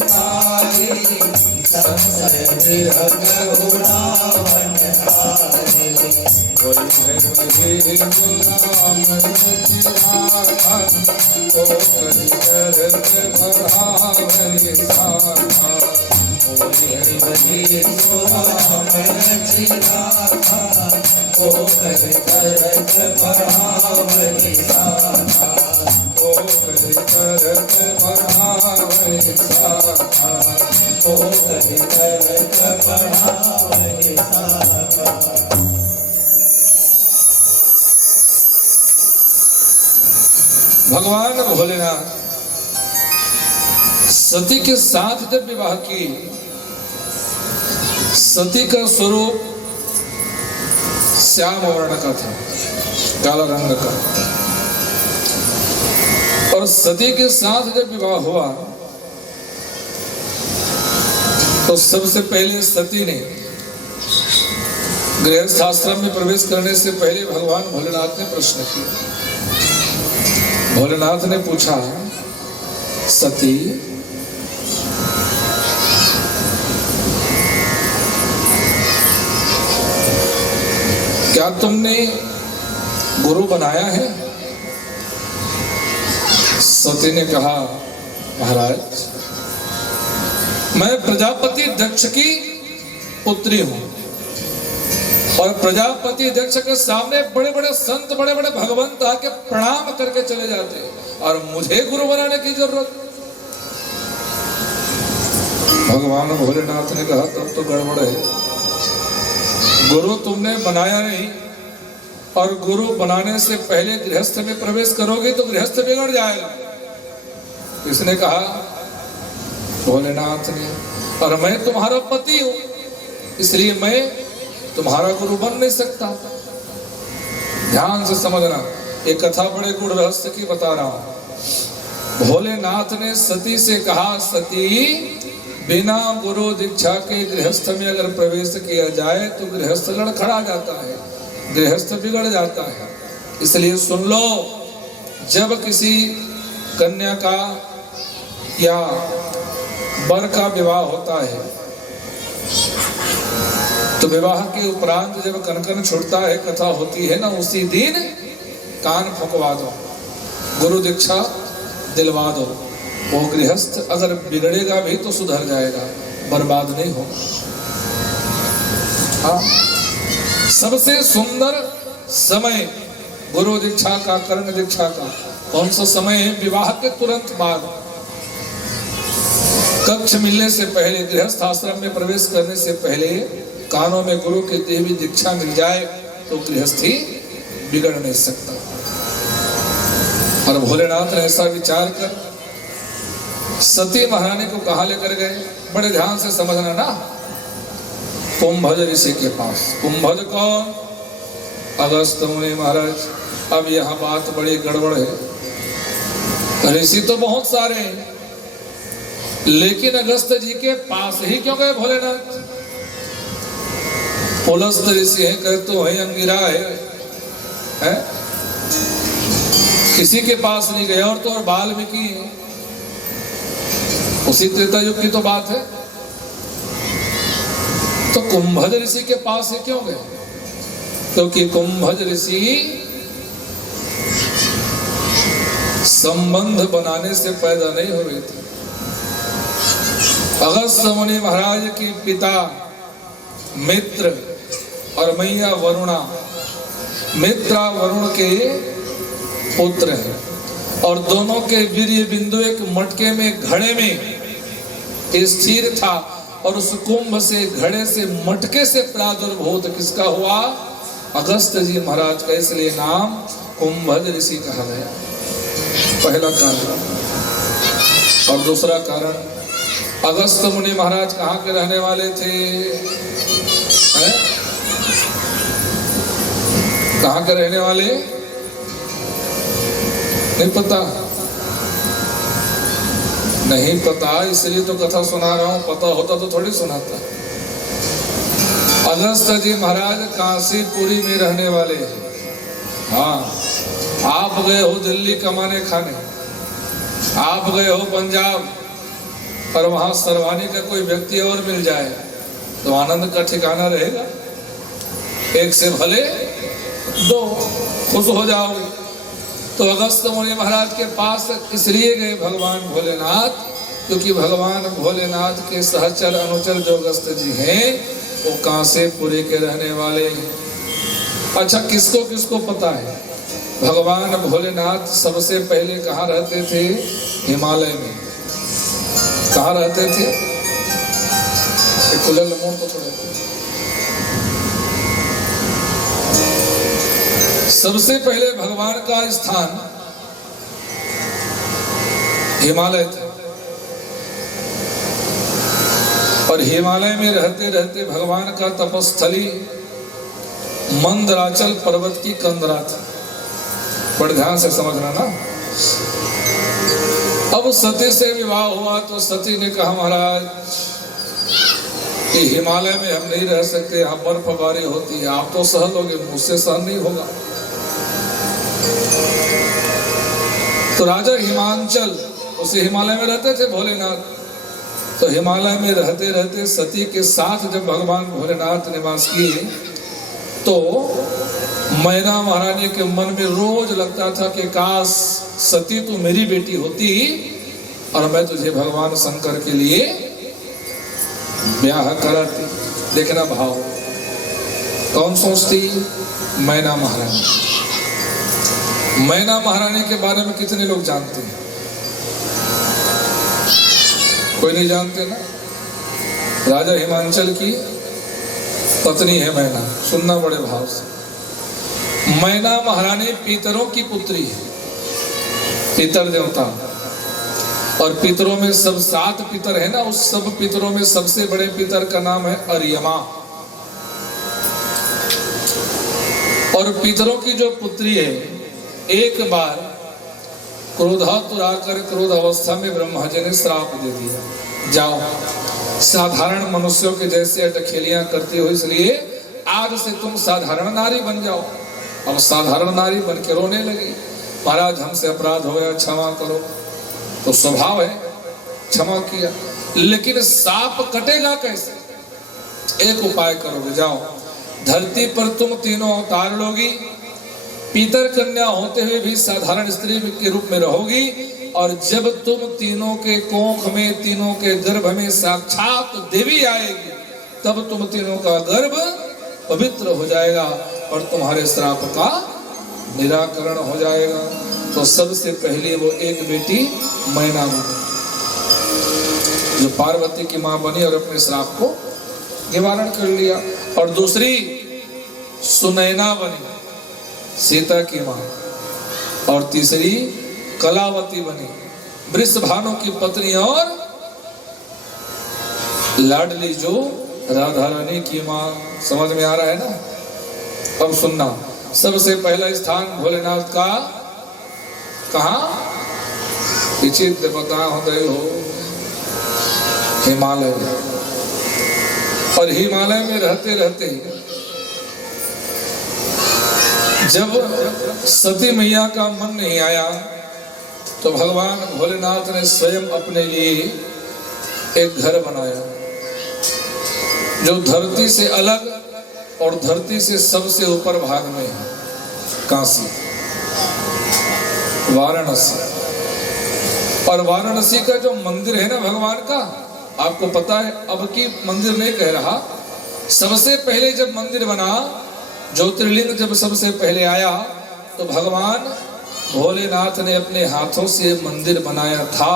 भगवान भोलेनाथ सती के साथ जब विवाह की, सती का स्वरूप श्याम वर्ण का था, काला रंग का, और सती के साथ जब विवाह हुआ तो सबसे पहले सती ने गृहस्थ आश्रम में प्रवेश करने से पहले भगवान भोलेनाथ ने प्रश्न किया। भोलेनाथ ने पूछा, सती क्या तुमने गुरु बनाया है? सती ने कहा, महाराज मैं प्रजापति दक्ष की पुत्री हूं और प्रजापति दक्ष के सामने बड़े बड़े संत, बड़े बड़े भगवंत आके प्रणाम करके चले जाते और मुझे गुरु बनाने की जरूरत? भगवान भोलेनाथ ने कहा, तब तो गड़बड़ है। गुरु तुमने बनाया नहीं, और गुरु बनाने से पहले गृहस्थ में प्रवेश करोगे तो गृहस्थ बिगड़ जाएगा। इसने कहा? भोलेनाथ ने, और मैं तुम्हारा पति हूं, इसलिए मैं तुम्हारा गुरु बन नहीं सकता। ध्यान से समझना, एक कथा बड़े गुण रहस्य की बता रहा हूं। भोलेनाथ ने सती से कहा, सती बिना गुरु दीक्षा के गृहस्थ में अगर प्रवेश किया जाए तो गृहस्थ लड़खड़ा जाता है, गृहस्थ बिगड़ जाता है। इसलिए सुन लो, जब किसी कन्या का या वर का विवाह होता है तो विवाह के उपरांत जब कनकन छूटता है, कथा होती है ना, उसी दिन कान फुकवा दो, गुरु दीक्षा दिलवा दो। वो गृहस्थ अगर बिगड़ेगा भी तो सुधर जाएगा, बर्बाद नहीं होगा। हाँ, सबसे सुंदर समय गुरु दीक्षा का, कर्ण दीक्षा का कौन सा समय है? विवाह के तुरंत बाद, कक्ष मिलने से पहले, गृहस्थ आश्रम में प्रवेश करने से पहले कानों में गुरु की देवी दीक्षा मिल जाए तो गृहस्थी बिगड़ नहीं सकता। और भोलेनाथ ने ऐसा विचार कर सती महारानी को कहा लेकर गए? बड़े ध्यान से समझना ना। कुंभज ऋषि के पास। कुंभज कौन? अगस्त मुनि महाराज। अब यह बात बड़ी गड़बड़ है। ऋषि तो बहुत सारे हैं, लेकिन अगस्त जी के पास ही क्यों गए भोलेनाथ? पुलस्त ऋषि है, कह तो है, अंगिरा है? किसी के पास नहीं गए। और तो और वाल्मीकि है, उसी त्रेता युग की तो बात है। तो कुंभज ऋषि के पास ही क्यों गए? क्योंकि कुंभज ऋषि संबंध बनाने से पैदा नहीं हो रहे थे। अगस्त मुनि महाराज की पिता मित्र और मैया वरुणा, मित्रा वरुण के पुत्र हैं, और दोनों के वीर्य बिंदु एक मटके में, घड़े में स्थिर था, और उस कुंभ से, घड़े से, मटके से प्रादुर्भूत किसका हुआ? अगस्त जी महाराज का। इसलिए नाम कुंभज ऋषि कहा गया। पहला कारण। और दूसरा कारण, अगस्त मुनि महाराज कहाँ के रहने वाले थे? कहाँ के रहने वाले? नहीं पता? नहीं पता, इसलिए तो कथा सुना रहा हूं। पता होता तो थोड़ी सुनाता। अगस्त जी महाराज काशीपुरी में रहने वाले हैं। हाँ, आप गए हो दिल्ली कमाने खाने, आप गए हो पंजाब, और वहां सरवानी का कोई व्यक्ति और मिल जाए तो आनंद का ठिकाना रहेगा। एक से भले दो, खुश हो जाओगे। तो अगस्त मुनि महाराज के पास इसलिए गए भगवान भोलेनाथ, क्योंकि भगवान भोलेनाथ के सहचर अनुचर जो अगस्त जी हैं वो कांसेपुरी के रहने वाले हैं। अच्छा, किसको किसको पता है भगवान भोलेनाथ सबसे पहले कहाँ रहते थे? हिमालय में। कहाँ रहते थे? कुलल मोड़ को थोड़ा, सबसे पहले भगवान का स्थान हिमालय था। और हिमालय में रहते रहते भगवान का तपस्थली मंदराचल पर्वत की कंदरा थी। बड़े ध्यान से समझना ना। अब सती से विवाह हुआ तो सती ने कहा, महाराज कि हिमालय में हम नहीं रह सकते, यहाँ बर्फबारी होती है, आप तो सह लोगे, मुझसे सहन नहीं होगा। तो राजा हिमांचल, उसे हिमालय में रहते थे भोलेनाथ। तो हिमालय में रहते रहते सती के साथ जब भगवान भोलेनाथ निवास किए तो मैना महारानी के मन में रोज लगता था कि काश सती तू मेरी बेटी होती और मैं तुझे भगवान शंकर के लिए ब्याह कराती। देखना भाव, कौन सोचती? मैना महारानी। मैना महारानी के बारे में कितने लोग जानते हैं? कोई नहीं जानते ना। राजा हिमांचल की पत्नी है मैना। सुनना बड़े भाव से। मैना महारानी पितरों की पुत्री है, पितर देवता। और पितरों में सब 7 पितर है ना, उस सब पितरों में सबसे बड़े पितर का नाम है अर्यमा। और पितरों की जो पुत्री है, एक बार क्रोधातुर आकर क्रोध अवस्था में ब्रह्मा जी ने श्राप दे दिया, जाओ साधारण मनुष्यों के जैसे अटखेलियां करती हो, इसलिए आज से तुम साधारण नारी बन जाओ। अब साधारण नारी बन के रोने लगी, महाराज हमसे अपराध हो गया, क्षमा करो। तो स्वभाव है, क्षमा किया। लेकिन सांप कटेगा कैसे? एक उपाय करोगे, जाओ धरती पर तुम तीनों अवतार लोगी, पीतर कन्या होते हुए भी साधारण स्त्री के रूप में रहोगी, और जब तुम तीनों के कोख में, तीनों के गर्भ में साक्षात देवी आएगी, तब तुम तीनों का गर्भ पवित्र हो जाएगा और तुम्हारे श्राप का निराकरण हो जाएगा। तो सबसे पहले वो एक बेटी मैना बनी, जो पार्वती की मां बनी और अपने श्राप को निवारण कर लिया। और दूसरी सुनैना बनी, सीता की मां। और तीसरी कलावती बनी, वृषभानु की पत्नी और लाडली जो राधा रानी की मां। समझ में आ रहा है ना? अब सुनना, सबसे पहला स्थान भोलेनाथ का कहाँ? विचित्र बता हृदय हो, हिमालय। और हिमालय में रहते रहते जब सती मैया का मन नहीं आया तो भगवान भोलेनाथ ने स्वयं अपने लिए एक घर बनाया, जो धरती से अलग और धरती से सबसे ऊपर भाग में है, काशी, वाराणसी। और वाराणसी का जो मंदिर है ना भगवान का, आपको पता है, अब की मंदिर नहीं कह रहा, सबसे पहले जब मंदिर बना, ज्योतिर्लिंग जब सबसे पहले आया, तो भगवान भोलेनाथ ने अपने हाथों से मंदिर बनाया था,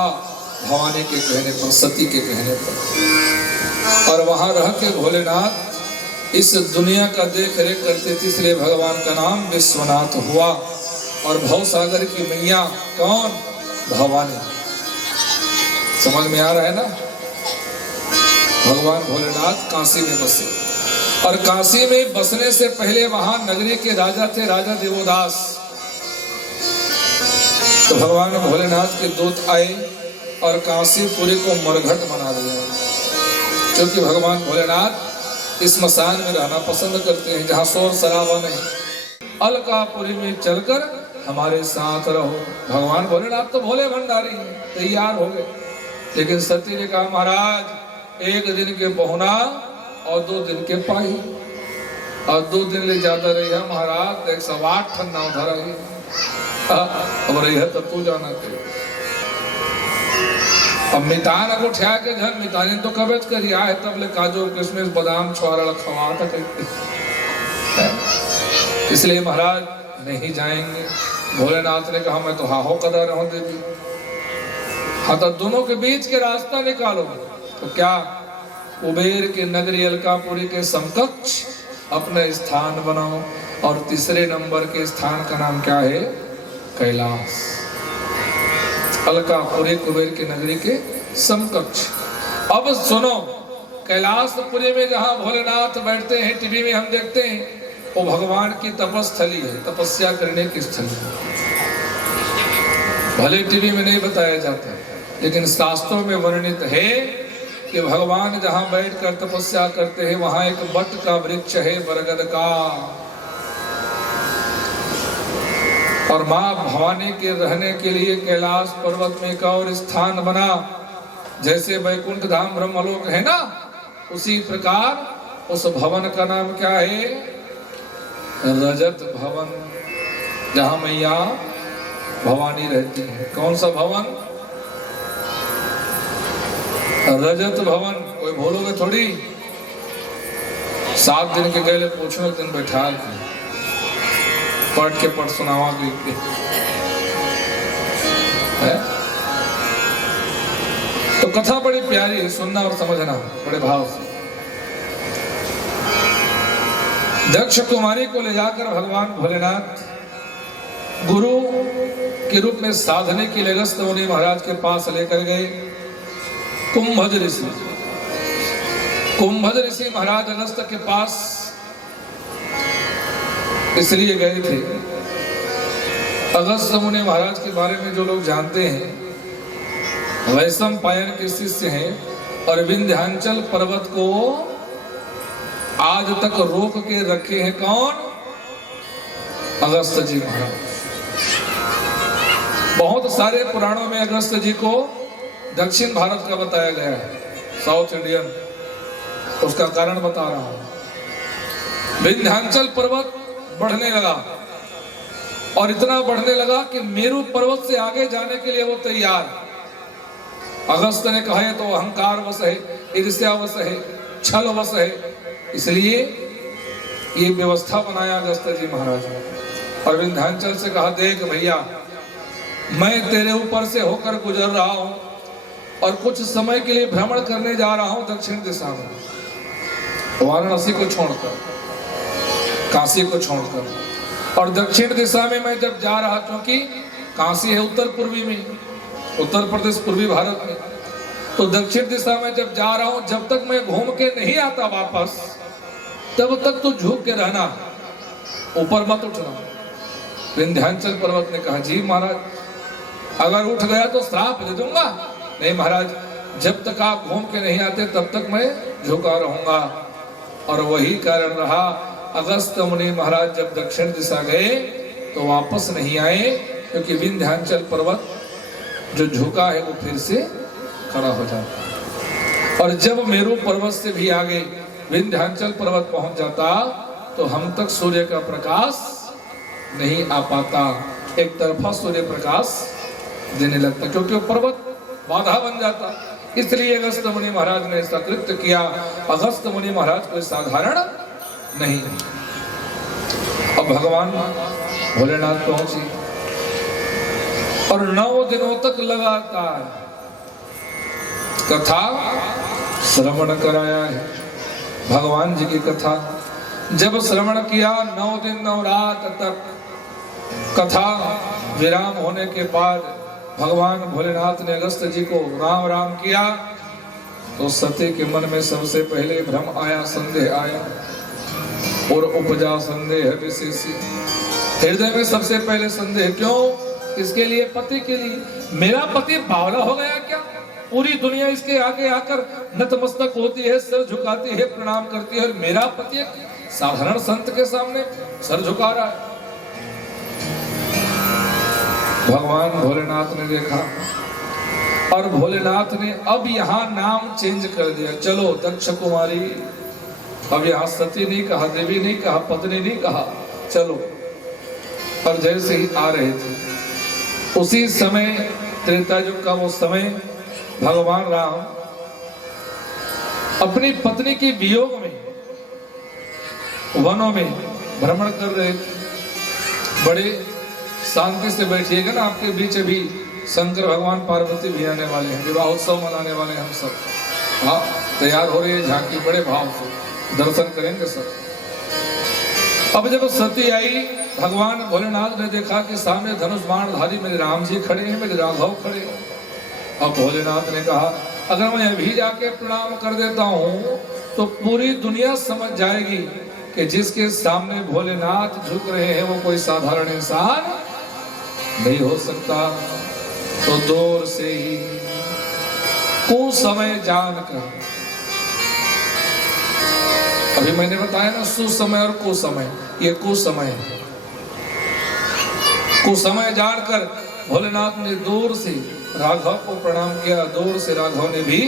भवानी के कहने पर, सती के कहने पर। और वहां रह के भोलेनाथ इस दुनिया का देख रेख करते थे, इसलिए भगवान का नाम विश्वनाथ हुआ। और भवसागर की मैया कौन? भवानी। समझ में आ रहा है ना? भगवान भोलेनाथ काशी में बसे, और काशी में बसने से पहले वहां नगरी के राजा थे, राजा देवोदास। तो भगवान भोलेनाथ के दूत आए और काशीपुरी को मरघट बना दिया, क्योंकि भगवान भोलेनाथ इस स्मशान में रहना पसंद करते हैं, जहाँ शोर शराबा नहीं। अलकापुरी में चलकर हमारे साथ रहो। भगवान भोलेनाथ तो भोले भंडारी हैं, तैयार हो गए। लेकिन सती ने कहा, महाराज एक दिन के पहुना और 2 दिन के पाई और 2 दिन ले ज्यादा रही है महाराज 108 ठन नाव धरा ही अब रही है तब तू जाना चाहिए। अब मितान अगर उठा के घर मितान तो कबज करी आए तब ले काजू किशमिश बादाम छोरा खवा तक, इसलिए महाराज नहीं जाएंगे। भोलेनाथ ने कहा मैं तो हाहो कदा रहूं देवी। हाँ तो दोनों के बीच के रास्ता निकालो। तो क्या कुबेर के नगरी अलकापुरी के समकक्ष अपना स्थान बनाओ और तीसरे नंबर के स्थान का नाम क्या है? कैलाश। अलकापुरी कुबेर की नगरी के समकक्ष। अब सुनो, कैलाशपुरी में जहां भोलेनाथ बैठते हैं टीवी में हम देखते हैं वो भगवान की तपस्थली है, तपस्या करने की स्थली। भले टीवी में नहीं बताया जाता लेकिन शास्त्रों में वर्णित है कि भगवान जहां बैठकर तपस्या करते हैं वहां एक बट का वृक्ष है बरगद का, और मां भवानी के रहने के लिए कैलाश पर्वत में एक और स्थान बना। जैसे वैकुंठ धाम ब्रह्मलोक है ना, उसी प्रकार उस भवन का नाम क्या है? रजत भवन, जहां मैया भवानी रहती है। कौन सा भवन? रजत भवन। कोई भूलोगे थोड़ी। 7 दिन के गए पूछो, एक दिन बैठा के पढ़ के पढ़ सुनावा है। तो कथा बड़ी प्यारी है, सुनना और समझना बड़े भाव से। दक्ष कुमारी को ले जाकर भगवान भोलेनाथ गुरु के रूप में साधने के लिए अगस्त्य मुनि महाराज के पास लेकर गए। कुंभज ऋषि, कुंभज ऋषि महाराज अगस्त्य के पास इसलिए गए थे। अगस्त्य मुनि महाराज के बारे में जो लोग जानते हैं, वैशंपायन के शिष्य हैं और विंध्याचल पर्वत को आज तक रोक के रखे हैं। कौन? अगस्त्य जी महाराज। बहुत सारे पुराणों में अगस्त्य जी को दक्षिण भारत का बताया गया है, साउथ इंडियन। उसका कारण बता रहा हूं। विंध्याचल पर्वत बढ़ने लगा और इतना बढ़ने लगा कि मेरु पर्वत से आगे जाने के लिए वो तैयार। अगस्त्य ने कहा है तो अहंकार वश है, ईर्ष्यावश है, छल वश है, इसलिए ये व्यवस्था बनाया अगस्त्य जी महाराज ने। और विंध्याचल से कहा देख भैया, मैं तेरे ऊपर से होकर गुजर रहा हूं और कुछ समय के लिए भ्रमण करने जा रहा हूं दक्षिण दिशा में, वाराणसी को छोड़कर, काशी को छोड़कर। और दक्षिण दिशा में मैं जब जा रहा, क्योंकि काशी है उत्तर पूर्वी में, उत्तर प्रदेश पूर्वी भारत में, तो दक्षिण दिशा में जब जा रहा हूं, जब तक मैं घूम के नहीं आता वापस, तब तक तो झुक के रहना, ऊपर मत उठना। विंध्याचल पर्वत ने कहा जी महाराज, अगर उठ गया तो श्राप दे दूंगा। नहीं महाराज, जब तक आप घूम के नहीं आते तब तक मैं झुका रहूंगा। और वही कारण रहा, अगस्त्य मुनि महाराज जब दक्षिण दिशा गए तो वापस नहीं आए, क्योंकि विंध्याचल पर्वत जो झुका है वो फिर से खड़ा हो जाता। और जब मेरु पर्वत से भी आगे विंध्याचल पर्वत पहुंच जाता तो हम तक सूर्य का प्रकाश नहीं आ पाता, एक तरफा सूर्य प्रकाश देने लगता, क्योंकि वो पर्वत बाधा बन जाता। इसलिए अगस्त्य मुनि महाराज ने ऐसा कृत्य किया। अगस्त्य मुनि महाराज कोई साधारण नहीं। अब भगवान भोलेनाथ पहुंचे और 9 दिनों तक लगातार कथा श्रवण कराया है। भगवान जी की कथा जब श्रवण किया, 9 दिन 9 रात तक कथा विराम होने के बाद भगवान भोलेनाथ ने अगस्त्य जी को राम राम किया, तो सती के मन में सबसे पहले भ्रम आया, संदेह आया, और उपजा संदेह विशेषी। हृदय में सबसे पहले संदेह, क्यों? इसके लिए, पति के लिए। मेरा पति बावला हो गया क्या? पूरी दुनिया इसके आगे आकर नतमस्तक होती है, सर झुकाती है, प्रणाम करती है, और मेरा पति एक साधारण संत के सामने सर झुका रहा है। भगवान भोलेनाथ ने देखा और भोलेनाथ ने अब यहाँ नाम चेंज कर दिया। चलो दक्ष कुमारी, अब यहाँ सती नहीं कहा, देवी नहीं कहा, पत्नी नहीं कहा, चलो। पर जैसे ही आ रहे थे उसी समय, त्रेता युग का वो समय, भगवान राम अपनी पत्नी के वियोग में वनों में भ्रमण कर रहे थे। बड़े शांति से बैठिएगा ना, आपके बीच अभी शंकर भगवान पार्वती भी आने वाले हैं, विवाह उत्सव मनाने वाले हैं हम सब। हाँ, तैयार हो रही है झांकी, बड़े भाव से दर्शन करेंगे सब। अब जब सती आई, भगवान भोलेनाथ ने देखा कि सामने धनुष बाणधारी मेरे राम जी खड़े हैं, मेरे राघव खड़े हैं। अब भोलेनाथ ने कहा अगर मैं अभी जाके प्रणाम कर देता हूं तो पूरी दुनिया समझ जाएगी कि जिसके सामने भोलेनाथ झुक रहे हैं वो कोई साधारण इंसान नहीं हो सकता। तो दूर से ही कुछ समय जानकर, अभी मैंने बताया ना सुसमय और कुसमय, ये कुसमय है। कुसमय जानकर भोलेनाथ ने दूर से राघव को प्रणाम किया, दूर से राघव ने भी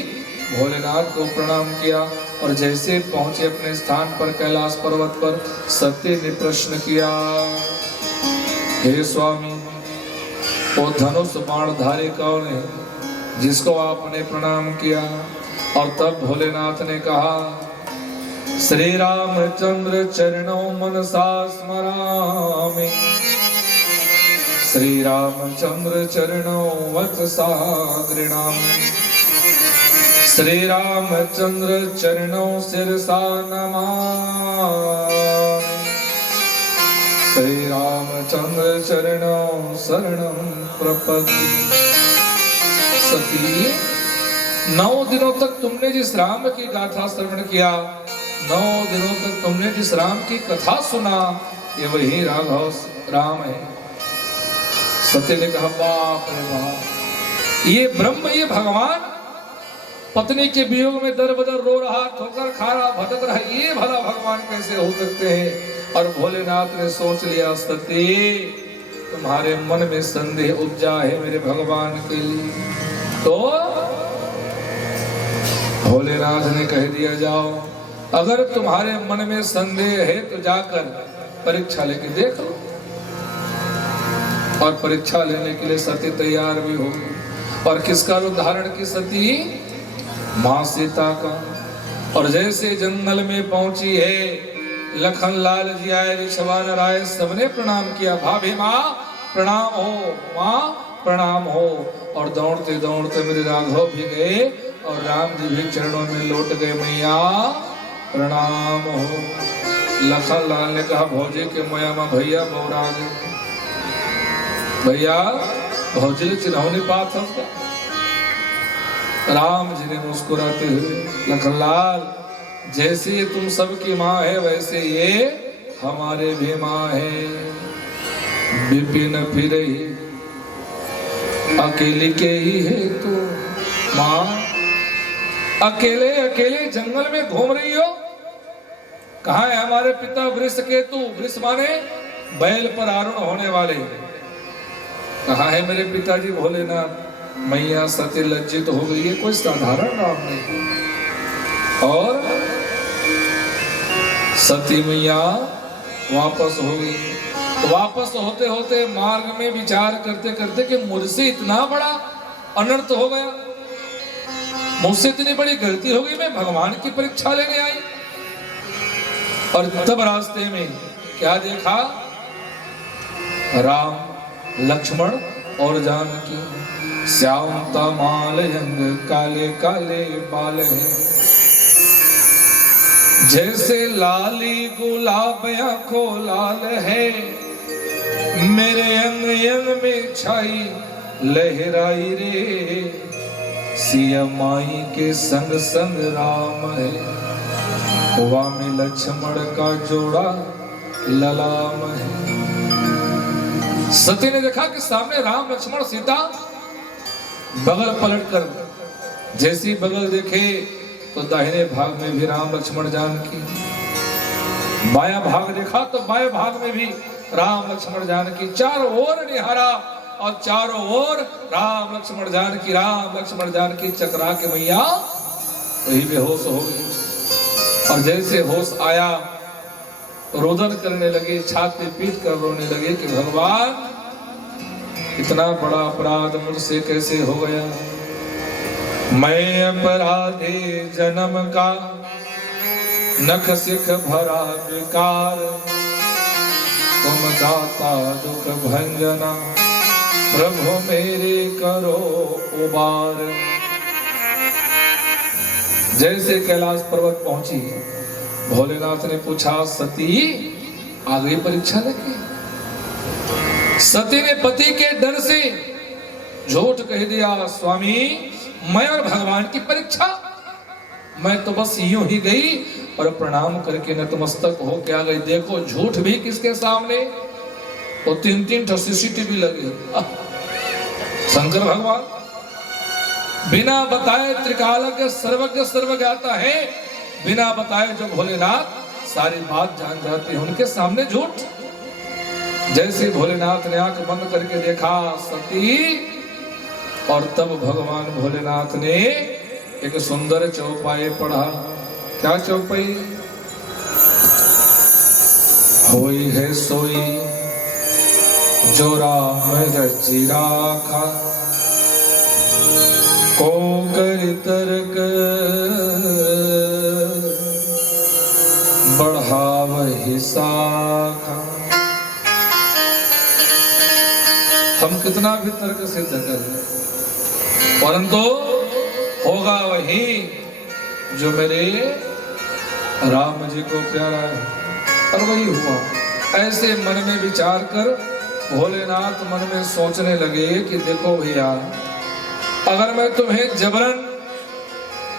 भोलेनाथ को प्रणाम किया। और जैसे पहुंचे अपने स्थान पर कैलाश पर्वत पर, सत्य ने प्रश्न किया, हे स्वामी, वो धनुष बाणधारी कौन है जिसको आपने प्रणाम किया? और तब भोलेनाथ ने कहा, श्री रामचंद्र चरणों मनसा स्मरामि, श्री रामचंद्र चरणों वचसा गृणामि, श्री रामचंद्र चरणों शिरसा नमामि, श्री रामचंद्र चरणों शरणं प्रपद्ये। सती, 9 दिनों तक तुमने जिस राम की गाथा श्रवण किया, 9 दिनों तक तुमने जिस राम की कथा सुना, ये वही राघव राम है। सती ने कहा, बाप रे बाप, ये ब्रह्म, ये भगवान पत्नी के वियोग में दर बदर रो रहा, ठोकर खा रहा, भटक रहा, ये भला भगवान कैसे हो सकते हैं? और भोलेनाथ ने सोच लिया, सती तुम्हारे मन में संदेह उपजा है मेरे भगवान के लिए। तो भोलेनाथ ने कह दिया, जाओ, अगर तुम्हारे मन में संदेह है तो जाकर परीक्षा लेके देख लो। और परीक्षा लेने के लिए सती तैयार भी हो। और किसका रूप धारण की सती? मां सीता का। और जैसे जंगल में पहुंची है, लखन लाल जी आए, ऋषभान राय, सबने प्रणाम किया, भाभी माँ प्रणाम हो, माँ प्रणाम हो। और दौड़ते दौड़ते मेरे राघव भी गए और राम जी भी चरणों में लौट गए, मैया प्रणाम हो। लखन लाल ने कहा, भौजी के मैया माँ भैया बौरा गए, भैया भौजी चिन्हौनी पात है। राम जी ने मुस्कुराते हुए, लखनलाल, जैसे ये तुम सबकी माँ है वैसे ये हमारे भी माँ है। विपिन फिर ही अकेली के ही है तो माँ, अकेले अकेले जंगल में घूम रही हो। कहाँ है हमारे पिता वृषकेतु? वृष माने बैल पर आरूढ़ होने वाले। कहाँ है मेरे पिताजी भोलेनाथ? मैया सती लज्जित हो गई है, कोई साधारण राम नहीं। और सती मैया वापस हो गई। तो वापस होते होते मार्ग में विचार करते करते कि मुझसे इतना बड़ा अनर्थ हो गया, मुझसे इतनी बड़ी गलती हो गई, मैं भगवान की परीक्षा लेने आई। और तब रास्ते में क्या देखा? राम, लक्ष्मण और जानकी, श्याम तमाल अंग, काले काले बाल हैं, जैसे लाली गुलाब आंखों लाल है, मेरे अंग अंग में छाई लहराई रे, सिया माई के संग संग राम है, वामी लक्ष्मण का जोड़ा ललाम है। सती ने देखा कि सामने राम लक्ष्मण सीता, बगल पलटकर जैसी बगल देखे तो दाहिने भाग में भी राम लक्ष्मण जानकी, बाया भाग देखा तो बाएं भाग में भी राम लक्ष्मण जानकी, चारों ओर निहारा और चारों ओर राम लक्ष्मण जानकी, राम लक्ष्मण जानकी। चकरा के मैया वही बेहोश हो गई। और जैसे होश आया रोदन करने लगे, छाती पीट कर रोने लगे कि भगवान इतना बड़ा अपराध मुझसे कैसे हो गया। मैं अपराधी जन्म का, नख सिख भरा विकार, तुम दाता दुख भंजना, प्रभु मेरे करो उबार। जैसे कैलाश पर्वत पहुंची, भोलेनाथ ने पूछा, सती आगे परीक्षा लगी। सती ने पति के डर से झूठ कह दिया, स्वामी मैं और भगवान की परीक्षा, मैं तो बस यूं ही गई और प्रणाम करके नतमस्तक हो के आ गई। देखो झूठ भी किसके सामने, वो 3-3 सीसीटीवी लगे। शंकर भगवान बिना बताए त्रिकालज्ञ सर्वज्ञ सर्वज्ञाता है, बिना बताए जो भोलेनाथ सारी बात जान जाते हैं, उनके सामने झूठ। जैसे भोलेनाथ ने आंख बंद करके देखा सती, और तब भगवान भोलेनाथ ने एक सुंदर चौपाई पढ़ा। क्या चौपाई? होई है सोई जो राम रचि राखा, को कर तर्क बढ़ावहि शाखा। हम कितना भी तर्क सिद्ध कर, परंतु होगा वही जो मेरे राम जी को प्यारा है, और वही हुआ। ऐसे मन में विचार कर भोलेनाथ मन में सोचने लगे कि देखो भैया, अगर मैं तुम्हें जबरन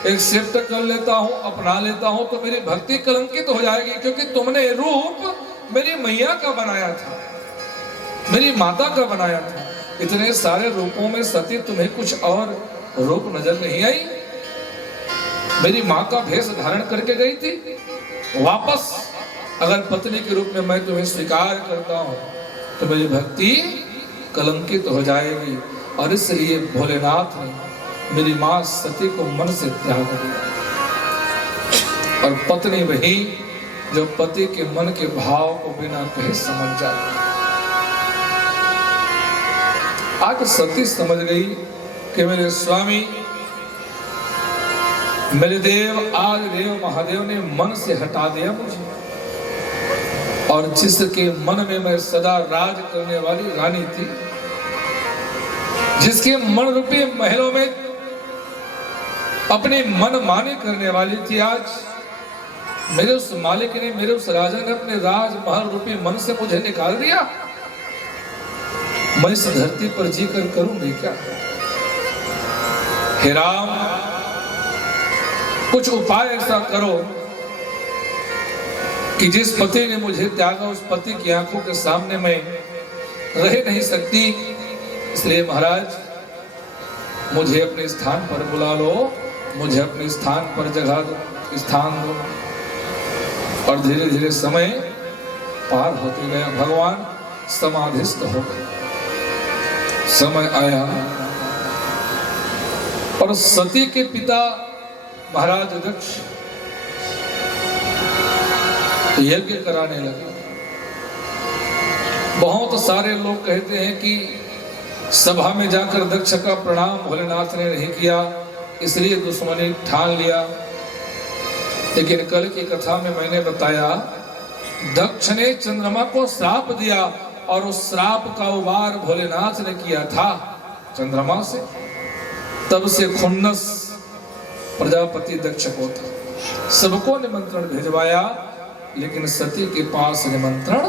एक्सेप्ट कर लेता हूं, अपना लेता हूं, तो मेरी भक्ति कलंकित हो जाएगी, क्योंकि तुमने रूप मेरी मैया का बनाया था, मेरी माता का बनाया था। इतने सारे रूपों में सती तुम्हें कुछ और रूप नजर नहीं आई? मेरी माँ का भेष धारण करके गई थी, वापस अगर पत्नी के रूप में मैं तुम्हें स्वीकार करता हूं तो मेरी भक्ति कलंकित हो जाएगी। और इसलिए भोलेनाथ ने मेरी माँ सती को मन से त्याग दिया, और पत्नी वही जो पति के मन के भाव को बिना कहे समझ जाए। आज सती समझ गई कि मेरे स्वामी, मेरे देव, आज देव महादेव ने मन से हटा दिया मुझे, और जिसके मन में मैं सदा राज करने वाली रानी थी, जिसके मन रूपी महलों में अपने मन माने करने वाली थी, आज मेरे उस मालिक ने, मेरे उस राजा ने अपने राजमहल रूपी मन से मुझे निकाल दिया। मैं इस धरती पर जीकर करूंगी क्या? हे राम, कुछ उपाय ऐसा करो कि जिस पति ने मुझे त्यागा, उस पति की आंखों के सामने मैं रह नहीं सकती। इसलिए महाराज, मुझे अपने स्थान पर बुला लो, मुझे अपने स्थान पर जगह दो, स्थान दो। और धीरे धीरे समय पार होते गया, भगवान समाधिस्थ हो गए। समय आया और सती के पिता महाराज दक्ष यज्ञ कराने लगे। बहुत सारे लोग कहते हैं कि सभा में जाकर दक्ष का प्रणाम भोलेनाथ ने नहीं किया, इसलिए दुश्मनी ठान लिया। लेकिन कल की कथा में मैंने बताया, दक्ष ने चंद्रमा को श्राप दिया, और उस श्राप का उबार भोलेनाथ ने किया था चंद्रमा से। तब से खुन्नस प्रजापति दक्ष को था। सबको निमंत्रण भिजवाया, लेकिन सती के पास निमंत्रण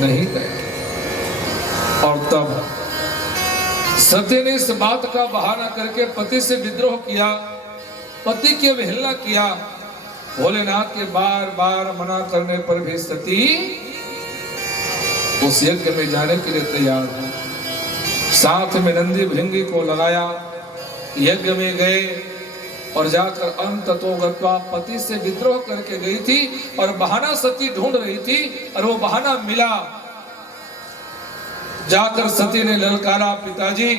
नहीं गया। और तब सती ने इस बात का बहाना करके पति से विद्रोह किया, पति की अवहेलना किया। भोलेनाथ के बार बार मना करने पर भी सती उस यज्ञ में जाने के लिए तैयार हुई। साथ में नंदी भृंगी को लगाया, यज्ञ में गए, और जाकर अंततोगत्वा पति से विद्रोह करके गई थी, और बहाना सती ढूंढ रही थी, और वो बहाना मिला। जाकर सती ने ललकारा, पिताजी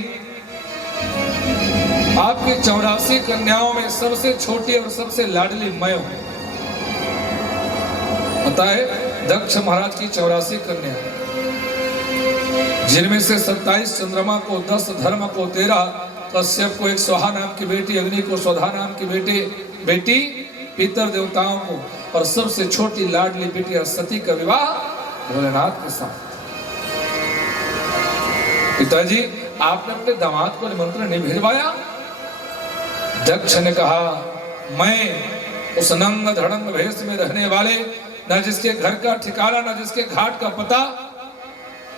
आपकी 84 कन्याओं में सबसे छोटी और सबसे लाडली मैं हूं, पता है दक्ष महाराज की 84 कन्या, जिनमें से 27 चंद्रमा को, 10 धर्म को, 13 कश्यप को, एक स्वाहा नाम की बेटी, अग्नि को, स्वधा नाम की बेटी, पितर देवताओं को, और सबसे छोटी लाडली बेटी सती का विवाह भोलेनाथ के साथ। पिताजी आपने अपने दामाद को निमंत्रण नहीं भिजवाया? दक्ष ने कहा, मैं उस नंग धड़ंग भेष में रहने वाले, न जिसके घर का ठिकाना, न जिसके घाट का पता,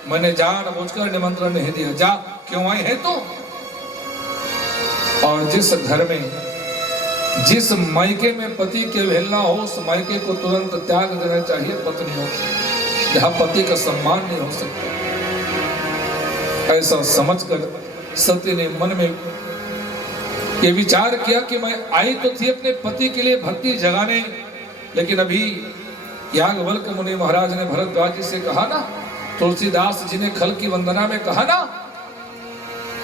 मैंने जानबूझकर निमंत्रण नहीं दिया। जा, क्यों आई है तू? और जिस घर में, जिस मायके में पति की अवहेलना हो, उस मायके को तुरंत त्याग देना चाहिए पत्नियों को, जहां पति का सम्मान नहीं हो सकता। ऐसा समझकर सती ने मन में ये विचार किया कि मैं आई तो थी अपने पति के लिए भक्ति जगाने, लेकिन अभी याज्ञवल्क्य मुनि महाराज ने भरद्वाज जी से कहा ना, तुलसीदास जी ने खल की वंदना में कहा ना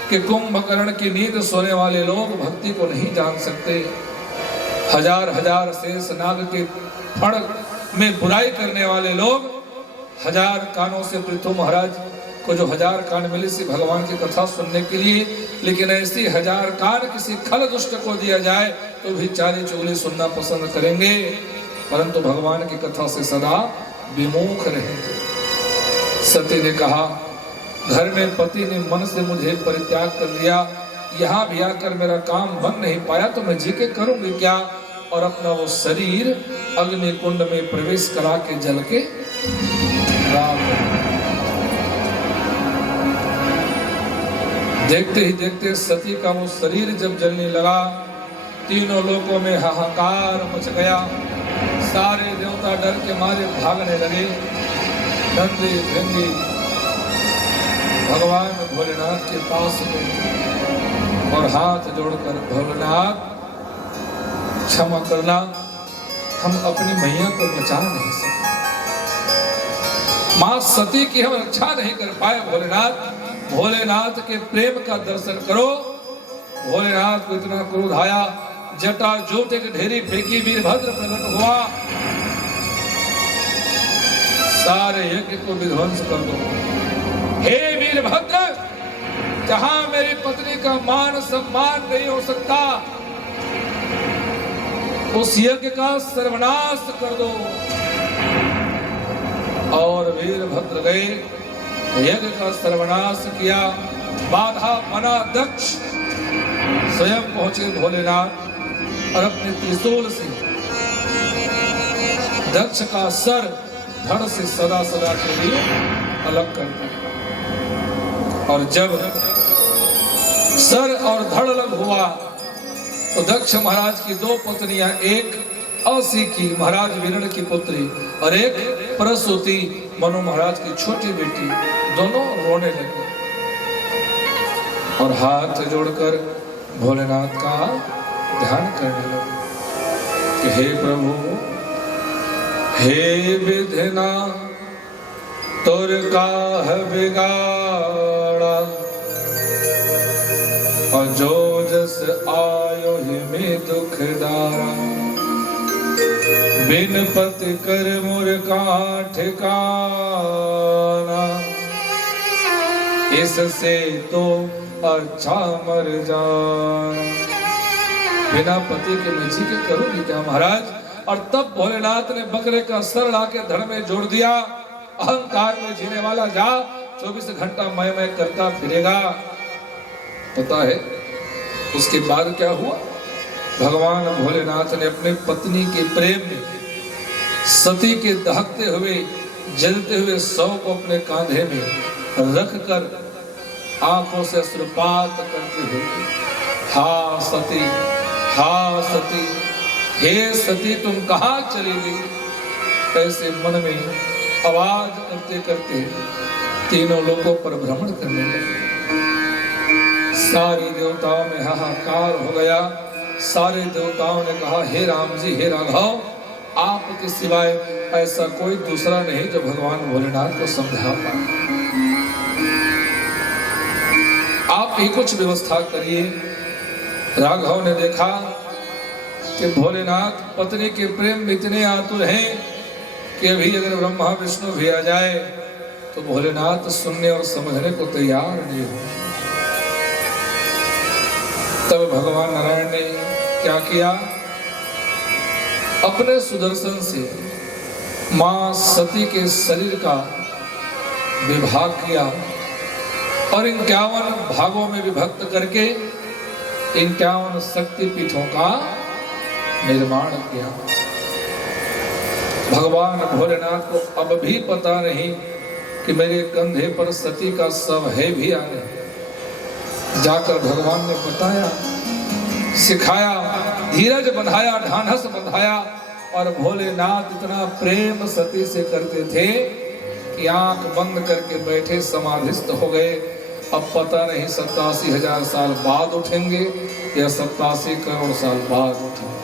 कि कुंभकर्ण की नींद सोने वाले लोग भक्ति को नहीं जान सकते। हजार हजार शेष नाग के फड़ में बुराई करने वाले लोग, हजार कानों से पृथु महाराज को जो 1000 कान मिले सी भगवान की कथा सुनने के लिए, लेकिन ऐसी 1000 कान किसी खल दुष्ट को दिया जाए तो भी चाली चुगली सुनना पसंद करेंगे, परंतु भगवान की कथा से सदा विमुख रहेंगे। सती ने कहा, घर में पति ने मन से मुझे परित्याग कर दिया, यहाँ भी आकर मेरा काम बन नहीं पाया तो मैं जी के करूंगी क्या? और अपना वो शरीर अग्नि कुंड में प्रवेश करा के जल के राख। देखते ही देखते सती का वो शरीर जब जलने लगा, तीनों लोकों में हाहाकार मच गया। सारे देवता डर के मारे भागने लगे। नंदी भृंगी भगवान भोलेनाथ के पास गए और हाथ जोड़कर, भोलेनाथ क्षमा करना, हम अपनी मैया को बचा नहीं सके, मां सती की हम रक्षा नहीं कर पाए। भोलेनाथ के प्रेम का दर्शन करो। भोलेनाथ को इतना क्रोध आया, जटा जोट एक ढेरी फेंकी, वीरभद्र प्रकट हुआ, सारे यज्ञ को विध्वंस कर दो। हे वीरभद्र, जहां मेरी पत्नी का मान सम्मान नहीं हो सकता, उस यज्ञ का सर्वनाश कर दो। और वीरभद्र गए, यज्ञ का सर्वनाश किया। बाधा बना दक्ष, स्वयं पहुंचे भोलेनाथ और अपने त्रिशूल से दक्ष का सर धड़ से सदा सदा के लिए अलग कर दिया। और जब सर और धड़ अलग हुआ तो दक्ष महाराज की 2 पत्नियां, एक औसी की महाराज वीरण की पुत्री और एक प्रसूति मनु महाराज की छोटी बेटी, दोनों रोने लगे और हाथ जोड़कर भोलेनाथ का ध्यान करने लगे कि हे प्रभु, हे विधना तुर काह बिगाड़ा, और जो जस आयो ही में दुख दारा, बिन पति कर मोर का ठिकाना, इससे तो अच्छा मर जाना। बिना पति के मैं जी के करूंगी क्या महाराज? और तब भोलेनाथ ने बकरे का सर लाके धड़ में जोड़ दिया। अहंकार में जीने वाला जा 24 घंटा मैं करता फिरेगा। पता है उसके बाद क्या हुआ? भगवान भोलेनाथ ने अपने पत्नी के प्रेम में सती के दहकते हुए जलते हुए शव को अपने कांधे में रखकर आंखों से अश्रुपात करते हुए, हा सती, हा सती, हे सती तुम कहाँ चली गई? ऐसे मन में आवाज करते करते तीनों लोकों पर भ्रमण करने लगे। सारी देवताओं में हाहाकार हो गया। सारे देवताओं ने कहा, हे राम जी, हे राघव, आपके सिवाय ऐसा कोई दूसरा नहीं जो भगवान भोलेनाथ को समझा पाए। आप ही कुछ व्यवस्था करिए। राघव ने देखा कि भोलेनाथ पत्नी के प्रेम में इतने आतुर हैं कि अभी अगर ब्रह्मा विष्णु भी आ जाए तो भोलेनाथ सुनने और समझने को तैयार नहीं हो। तब भगवान नारायण ने क्या किया, अपने सुदर्शन से मां सती के शरीर का विभाग किया और 51 भागों में विभक्त करके 51 शक्तिपीठों का निर्माण किया। भगवान भोलेनाथ को अब भी पता नहीं कि मेरे कंधे पर सती का शव है भी या नहीं। जाकर भगवान ने बताया, सिखाया, धीरज बंधाया, ढांढस बंधाया और भोलेनाथ इतना प्रेम सती से करते थे कि आंख बंद करके बैठे समाधिस्थ हो गए। अब पता नहीं 87,000 साल बाद उठेंगे या 87 करोड़ साल बाद उठेंगे।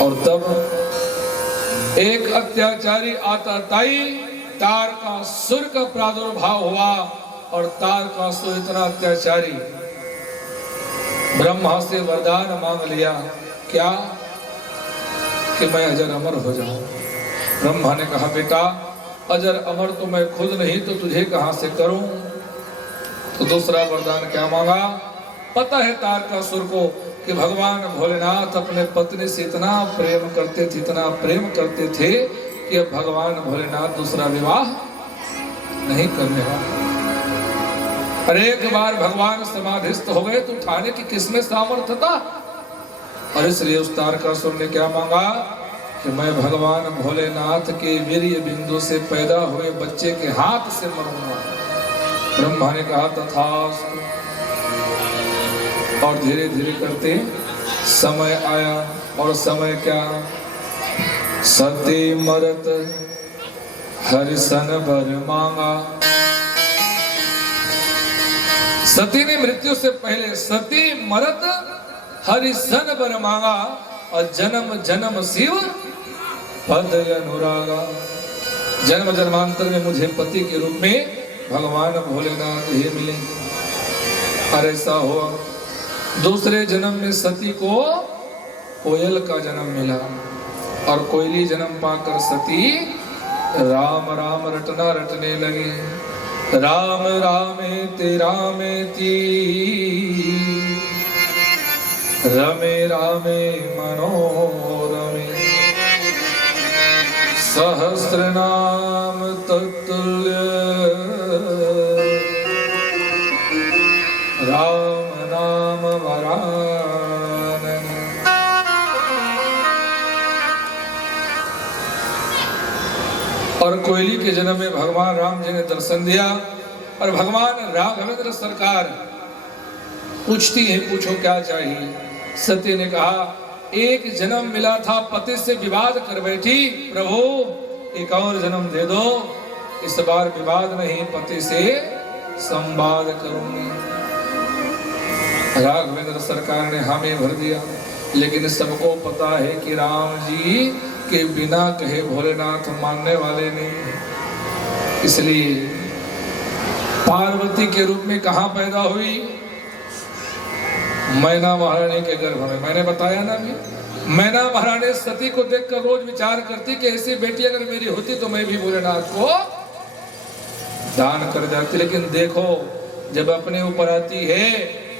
और तब एक अत्याचारी आताताई तारकासुर का प्रादुर्भाव हुआ और तारकासुर इतना अत्याचारी ब्रह्मा से वरदान मांग लिया, क्या कि मैं अजर अमर हो जाऊं। ब्रह्मा ने कहा, बेटा अजर अमर तो मैं खुद नहीं तो तुझे कहां से करूं। तो दूसरा वरदान क्या मांगा, पता है तारकासुर को कि भगवान भोलेनाथ अपने पत्नी से इतना प्रेम करते थे, इतना प्रेम करते थे कि अब भगवान भोलेनाथ दूसरा विवाह नहीं करने वाले। और एक बार भगवान समाधिस्थ हो गए तो उठाने की किसमें सामर्थ्य था। और इसलिए उस तारकासुर ने क्या मांगा कि मैं भगवान भोलेनाथ के वीर्य बिंदु से पैदा हुए बच्चे के हाथ से मरूंगा। ब्रह्मा ने कहा तथास्तु। और धीरे धीरे करते समय आया और समय क्या, सती मरत हरिसन वर मांगा। सती ने मृत्यु से पहले सती मरत हरिसन वर मांगा और जन्म जन्म शिव पद अनुरागा। जन्म जन्मांतर में मुझे पति के रूप में भगवान भोलेनाथ ही मिले। और ऐसा हुआ दूसरे जन्म में सती को कोयल का जन्म मिला और कोयली जन्म पाकर सती राम राम रटना रटने लगे। राम रामेति रामेति रमे रामे मनोरमे सहस्रनाम तत्तुल्य राम नाम वरानने। और कोयली के जन्म में भगवान राम जी ने दर्शन दिया और भगवान राघवेंद्र सरकार पूछती है, पूछो क्या चाहिए। सती ने कहा, एक जन्म मिला था पति से विवाद कर बैठी, प्रभु एक और जन्म दे दो। इस बार विवाद नहीं, पति से संवाद करूंगी। राघवेंद्र सरकार ने हामी भर दिया, लेकिन सबको पता है कि राम जी के बिना कहे भोलेनाथ मानने वाले नहीं। इसलिए पार्वती के रूप में कहां पैदा हुई, मैना महारानी के गर्भ में। मैंने बताया ना भी, मैना महारानी सती को देखकर रोज विचार करती कि ऐसी बेटी अगर मेरी होती तो मैं भी भोलेनाथ को दान कर जाती। लेकिन देखो जब अपने ऊपर आती है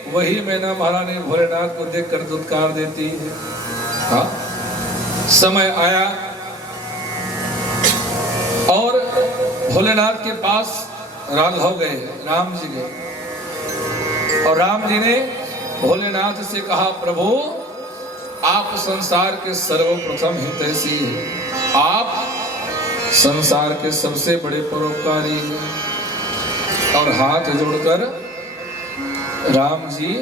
वही मैना महारानी भोलेनाथ को देखकर दुत्कार देती है। हाँ, समय आया और भोलेनाथ के पास राघव गए, राम जी गए और राम जी ने भोलेनाथ से कहा, प्रभु आप संसार के सर्वप्रथम हितैषी हैं, आप संसार के सबसे बड़े परोपकारी हैं। और हाथ जोड़कर राम जी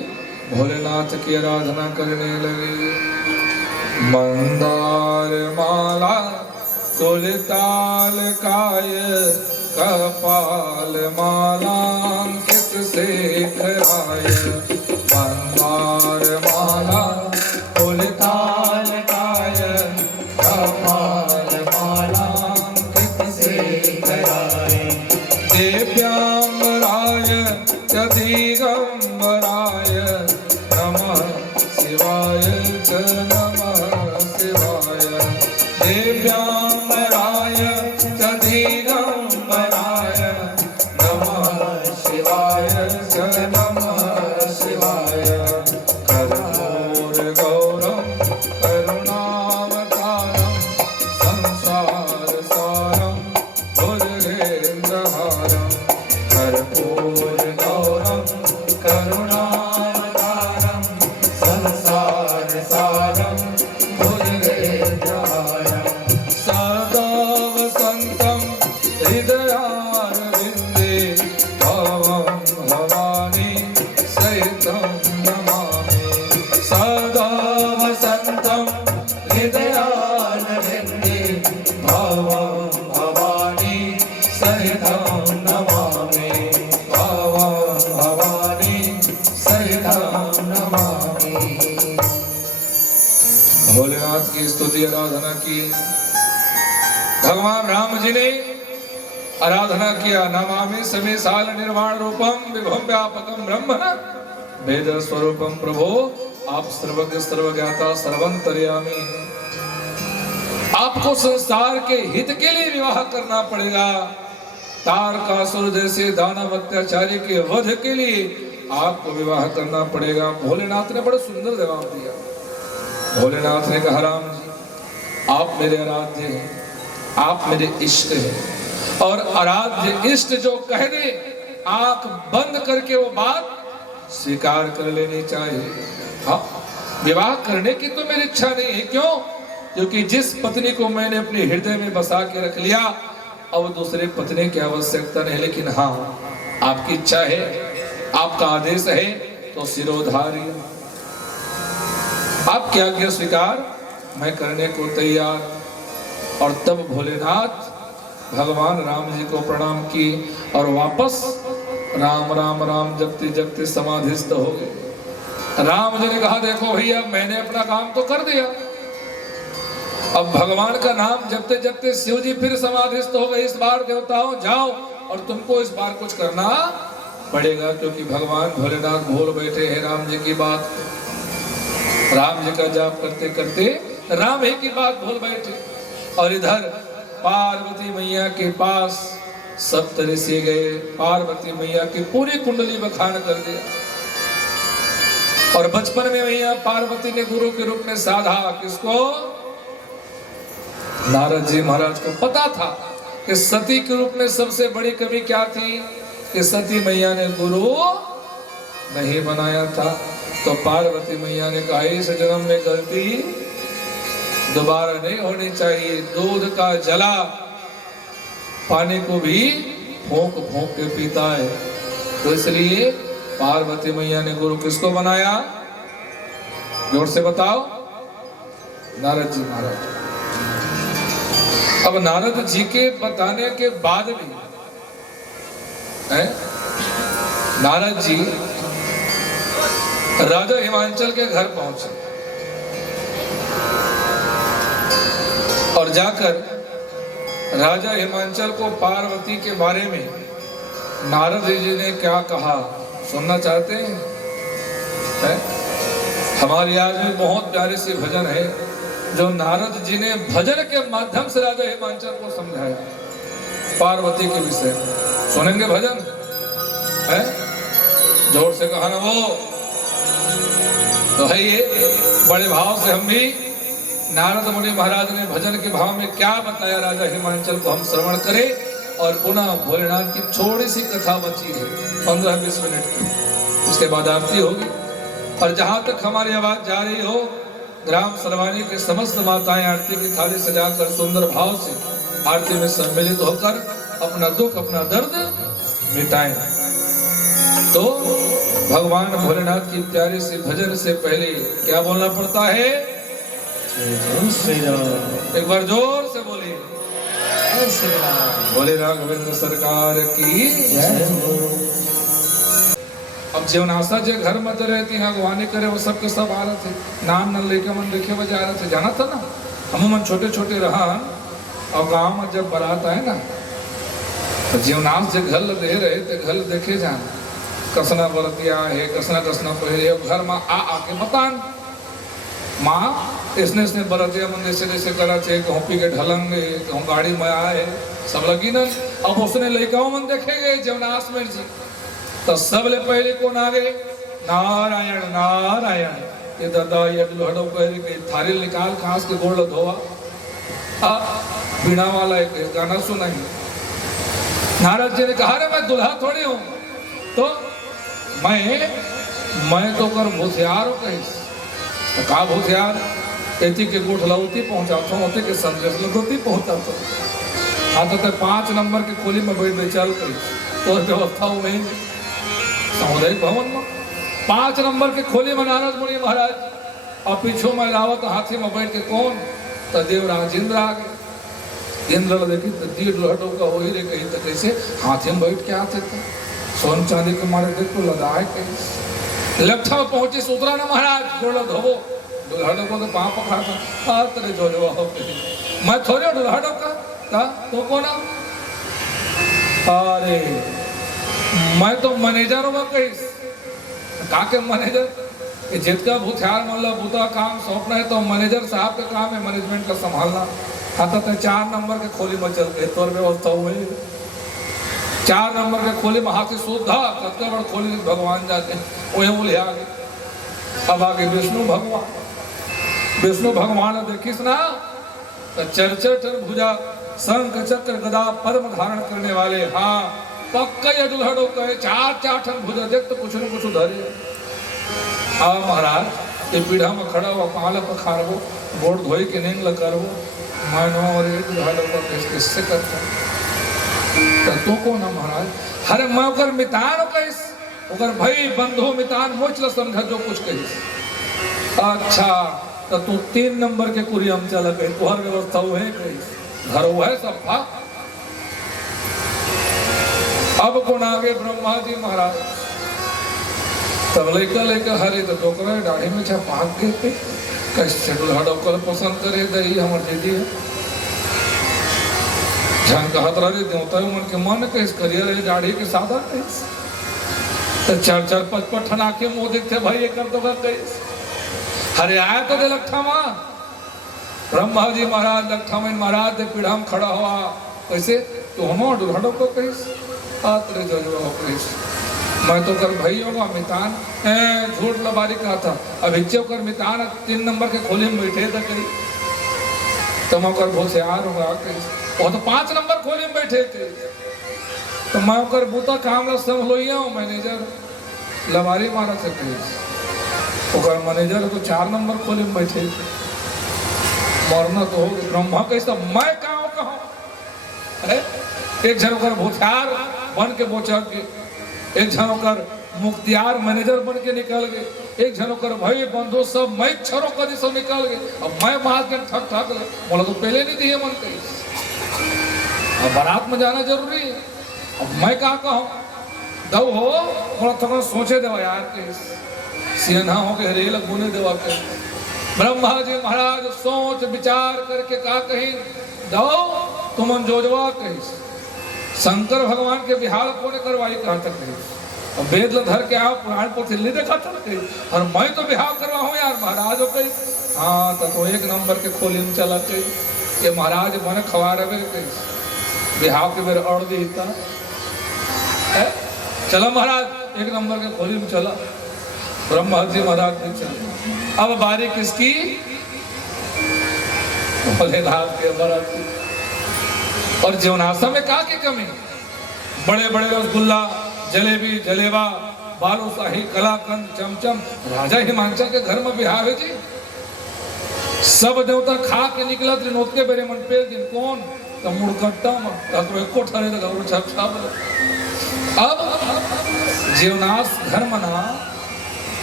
भोलेनाथ की आराधना करने लगे। मंदार माला तुलताल काय कपाल मालांकित से कराय। मंदार माला तुलताल काय कपाल मालांकित से कराय। देव्यांबराय च दिगंबराय नमः शिवाय च नमः शिवाय। देव्यांबराय रामावतारम संसार सारम भुजगेन्द्रहारम सदा वसंतम हृदयारविंदे भवं भवानी सहितं नमामि सदा वसंतम हृदयारविंदे भवं भवानी सहितं नमामि भवं भवानी सहितं नमामि। भोलेनाथ की स्तुति आराधना की। भगवान राम जी ने आराधना किया। नमामि समे साल निर्वाण रूपम विभुम व्यापकम ब्रह्म वेद स्वरूपम प्रभो आप सर्वज्ञ सर्वज्ञाता सर्वंतर्यामी। आपको संसार के हित के लिए विवाह करना पड़ेगा। तारकासुर जैसे दानव अत्याचारी के वध के लिए आपको विवाह करना पड़ेगा। भोलेनाथ ने बड़ा सुंदर जवाब दिया। भोलेनाथ ने कहा राम जी आप मेरे आराध्य हैं, आप मेरे इष्ट हैं और आराध्य इष्ट जो कह दे आंख बंद करके वो बात स्वीकार कर लेनी चाहिए। हाँ विवाह करने की तो मेरी इच्छा नहीं है। क्यों? क्योंकि जिस पत्नी को मैंने अपने हृदय में बसा के रख लिया अब दूसरे पत्नी की आवश्यकता नहीं। लेकिन हाँ आपकी इच्छा है, आपका आदेश है तो सिरोधार्य आपकी आज्ञा स्वीकार मैं करने को तैयार। और तब भोलेनाथ भगवान राम जी को प्रणाम की और वापस राम राम राम जपते जपते समाधिस्थ हो गए। राम जी ने कहा देखो भैया मैंने अपना काम तो कर दिया, अब भगवान का नाम जपते जपते शिव जी फिर समाधिस्थ हो गए। इस बार देवताओं जाओ और तुमको इस बार कुछ करना पड़ेगा क्योंकि भगवान भोलेनाथ भूल बैठे हैं राम जी की बात। राम जी का जाप करते करते राम ही की बात भूल बैठे। और इधर पार्वती मैया के पास सप्तऋषि गए। पार्वती मैया की पूरी कुंडली बखान कर दिया। और बचपन में मैया पार्वती ने गुरु के रूप में साधा। किसको? नारद जी महाराज को पता था कि सती के रूप में सबसे बड़ी कमी क्या थी कि सती मैया ने गुरु नहीं बनाया था। तो पार्वती मैया ने कहा इस जन्म में गलती दोबारा नहीं होनी चाहिए। दूध का जला पानी को भी फूंक फूंक के पीता है। तो इसलिए पार्वती मैया ने गुरु किसको बनाया? जोर से बताओ। नारद जी महाराज। अब नारद जी के बताने के बाद भी नारद जी राजा हिमांचल के घर पहुंचे और जाकर राजा हिमांचल को पार्वती के बारे में नारद जी ने क्या कहा सुनना चाहते हैं? हमारी आज में बहुत प्यारे से भजन है जो नारद जी ने भजन के माध्यम से राजा हिमांचल को समझाया पार्वती के विषय। सुनेंगे भजन है? जोर से कहा ना वो तो है। ये बड़े भाव से हम भी नारद मुनि महाराज ने भजन के भाव में क्या बताया राजा हिमांचल को हम श्रवण करें। और पुनः भोलेनाथ की थोड़ी सी कथा बची है 15-20 मिनट की, उसके बाद आरती होगी। और जहां तक हमारी आवाज जा रही हो ग्राम सर्वानी के समस्त माताएं आरती की थाली सजाकर सुंदर भाव से आरती में सम्मिलित होकर अपना दुख अपना दर्द मिटाएं। तो भगवान भोलेनाथ की प्यारी से भजन से पहले क्या बोलना पड़ता है? एक बार जोर से बोलिए बोले राघवेंद्र सरकार की जय। अब जीवनाशा जो घर में रहती है अगवानी करे वो सब के सब आ रहे थे। नाम न लेके मन लिखे बजा रहे थे। जाना था ना हम मन छोटे छोटे रहा और गांव में जब बारात आए ना तो जीवनाश जो घर दे रहे थे घर देखे जाना कसना बरतिया है कसना कसना पहले घर में आके बतान माँ इसने बरतिया मन जैसे जैसे करा थे कहूँ पी के ढलंगे कहूँ गाड़ी में आए सब लगी न। अब उसने लड़काओं मन देखेंगे जीवनाश में जी तो सबले पहले कौन आ गए? नारायण नारायण। ये दादा ये दुल्हड़ो के थारी निकाल खास के गोड़ धोआ बीणा वाला एक गाना सुना ही। नारद जी ने कहा रे मैं दुल्हा थोड़ी हूँ तो मैं मैं तो कर भूसियार कहीस का भूसियार एती के गोठ लौती पहुंचाता हूँ के संदेश लगोती पहुंचाता हूँ। हाँ तो 5 नंबर के खोली में बैठ गई चल गई तो व्यवस्था हो गई सामुदायिक भवन में 5 नंबर के खोली में नारद मुनि महाराज और पीछो में लावत हाथी में बैठ के कौन तो देवराज इंद्र आ गए। इंद्र देखी तो 1.5 लहटों का हो ही रहे कहीं तो कैसे हाथी में बैठ के आते थे सोन चांदी के मारे देख तो लगाए कहीं लट्ठा में पहुंचे सुतरा ना महाराज जोड़ो धोबो दुल्हड़ों को तो पाँव पकड़ा था तेरे जो मैं थोड़े दुल्हड़ों का तो कौन अरे मैं तो मैनेजर हूँ कहीं का के मैनेजर जितना भूथियार मतलब बूता काम सौंपना है तो मैनेजर साहब का काम है मैनेजमेंट का संभालना। हाँ तो 4 नंबर के खोली में चल गए तो व्यवस्था हुई 4 नंबर के खोली में हाथी सुधा कतका बड़ खोली भगवान जाते वही बोले आगे। अब आगे विष्णु भगवान देखिस ना तो चरचर भुजा शंख चक्र गदा पद्म धारण करने वाले। हाँ पक्का ये दुल्हड़ो कहे 4 ठन भुजा देख तो कुछ न कुछ उधरे। हाँ महाराज ये पीढ़ा में खड़ा हुआ पाल पखारबो बोर्ड धोई के नहीं करबो मानो और ये दुल्हड़ो का किससे करता तो कौन है महाराज। हरे मैं ओकर मितान कहिस ओकर भाई बंधु मितान मोचल समझ जो कुछ कहिस। अच्छा तो तू 3 नंबर के कुरियम चल गए तुहर व्यवस्था हुए कहिस घर हुआ है सब था। अब कौन आगे ब्रह्मा जी महाराज तब लेकर हरे तो टोकरा दाढ़ी में पाक गए थे कैसे दुल्हड़ो कल पसंद करे दही हमार दीदी है झन कहत रहे देवता मन के मन कैस करियर दाढ़ी के सादा कैस तो 4-5 ठना के मुंह देखते भाई ये कर दो कैस हरे आया तो दे लट्ठा मां ब्रह्मा जी महाराज लट्ठा में महाराज दे पीढ़ा में खड़ा हुआ कैसे तो हम दुल्हड़ो को कैस आतरे जो कैस मैं तो कर भाई होगा मितान झूठ लबारी कहा था अब हिच्चे कर मितान 3 नंबर के खोले में बैठे थे कहीं तो मैं कर बहुत यार होगा वो तो 5 नंबर खोले में बैठे थे तो मैं कर बूता काम संभलोइया हूँ मैनेजर लबारी मारा थे कहीं तो मैनेजर तो 4 नंबर खोले में बैठे थे मरना तो हो ब्रह्मा कैसा मैं कहा एक जन कर भूथियार बन के बोचर के एक जन कर मुख्तियार मैनेजर बन के निकल गए एक जन कर भाई बंधु सब मैं छरों का सब निकल गए अब मैं बाहर के ठक ठक बोला तो पहले नहीं दिए मन कहीं अब बारात में जाना जरूरी है। अब मैं कहा कहूँ दव हो थोड़ा थोड़ा सोचे देवा यार के सियाना हो के रेल गुने देवा के ब्रह्मा जी महाराज सोच विचार करके कहा कहीं दो तुम जोजवा कही शंकर भगवान के बिहार को ने करवाई कहा तक कही वेद धर के आओ पुराण को दिल्ली देखा था कही और मैं तो बिहार करवा हूँ यार महाराज हो कही। हाँ तो 1 नंबर के खोली में चला कही ये महाराज मन खवा रहे कही बिहार के मेरे और देता चला महाराज 1 नंबर के खोली में चला ब्रह्मा जी महाराज ने चला। अब बारी किसकी भोलेनाथ के महाराज की और जीवनाशा में कहा की कमी बड़े बड़े रसगुल्ला जलेबी जलेबा बालूशाही कलाकंद चमचम राजा हिमांचा के घर में बिहार है जी सब देवता खा के निकला त्रिनोद के बेरे मन पे दिन कौन तो मुड़कट्टा में को ठरे लगा और छप छप। अब जीवनाश घर मना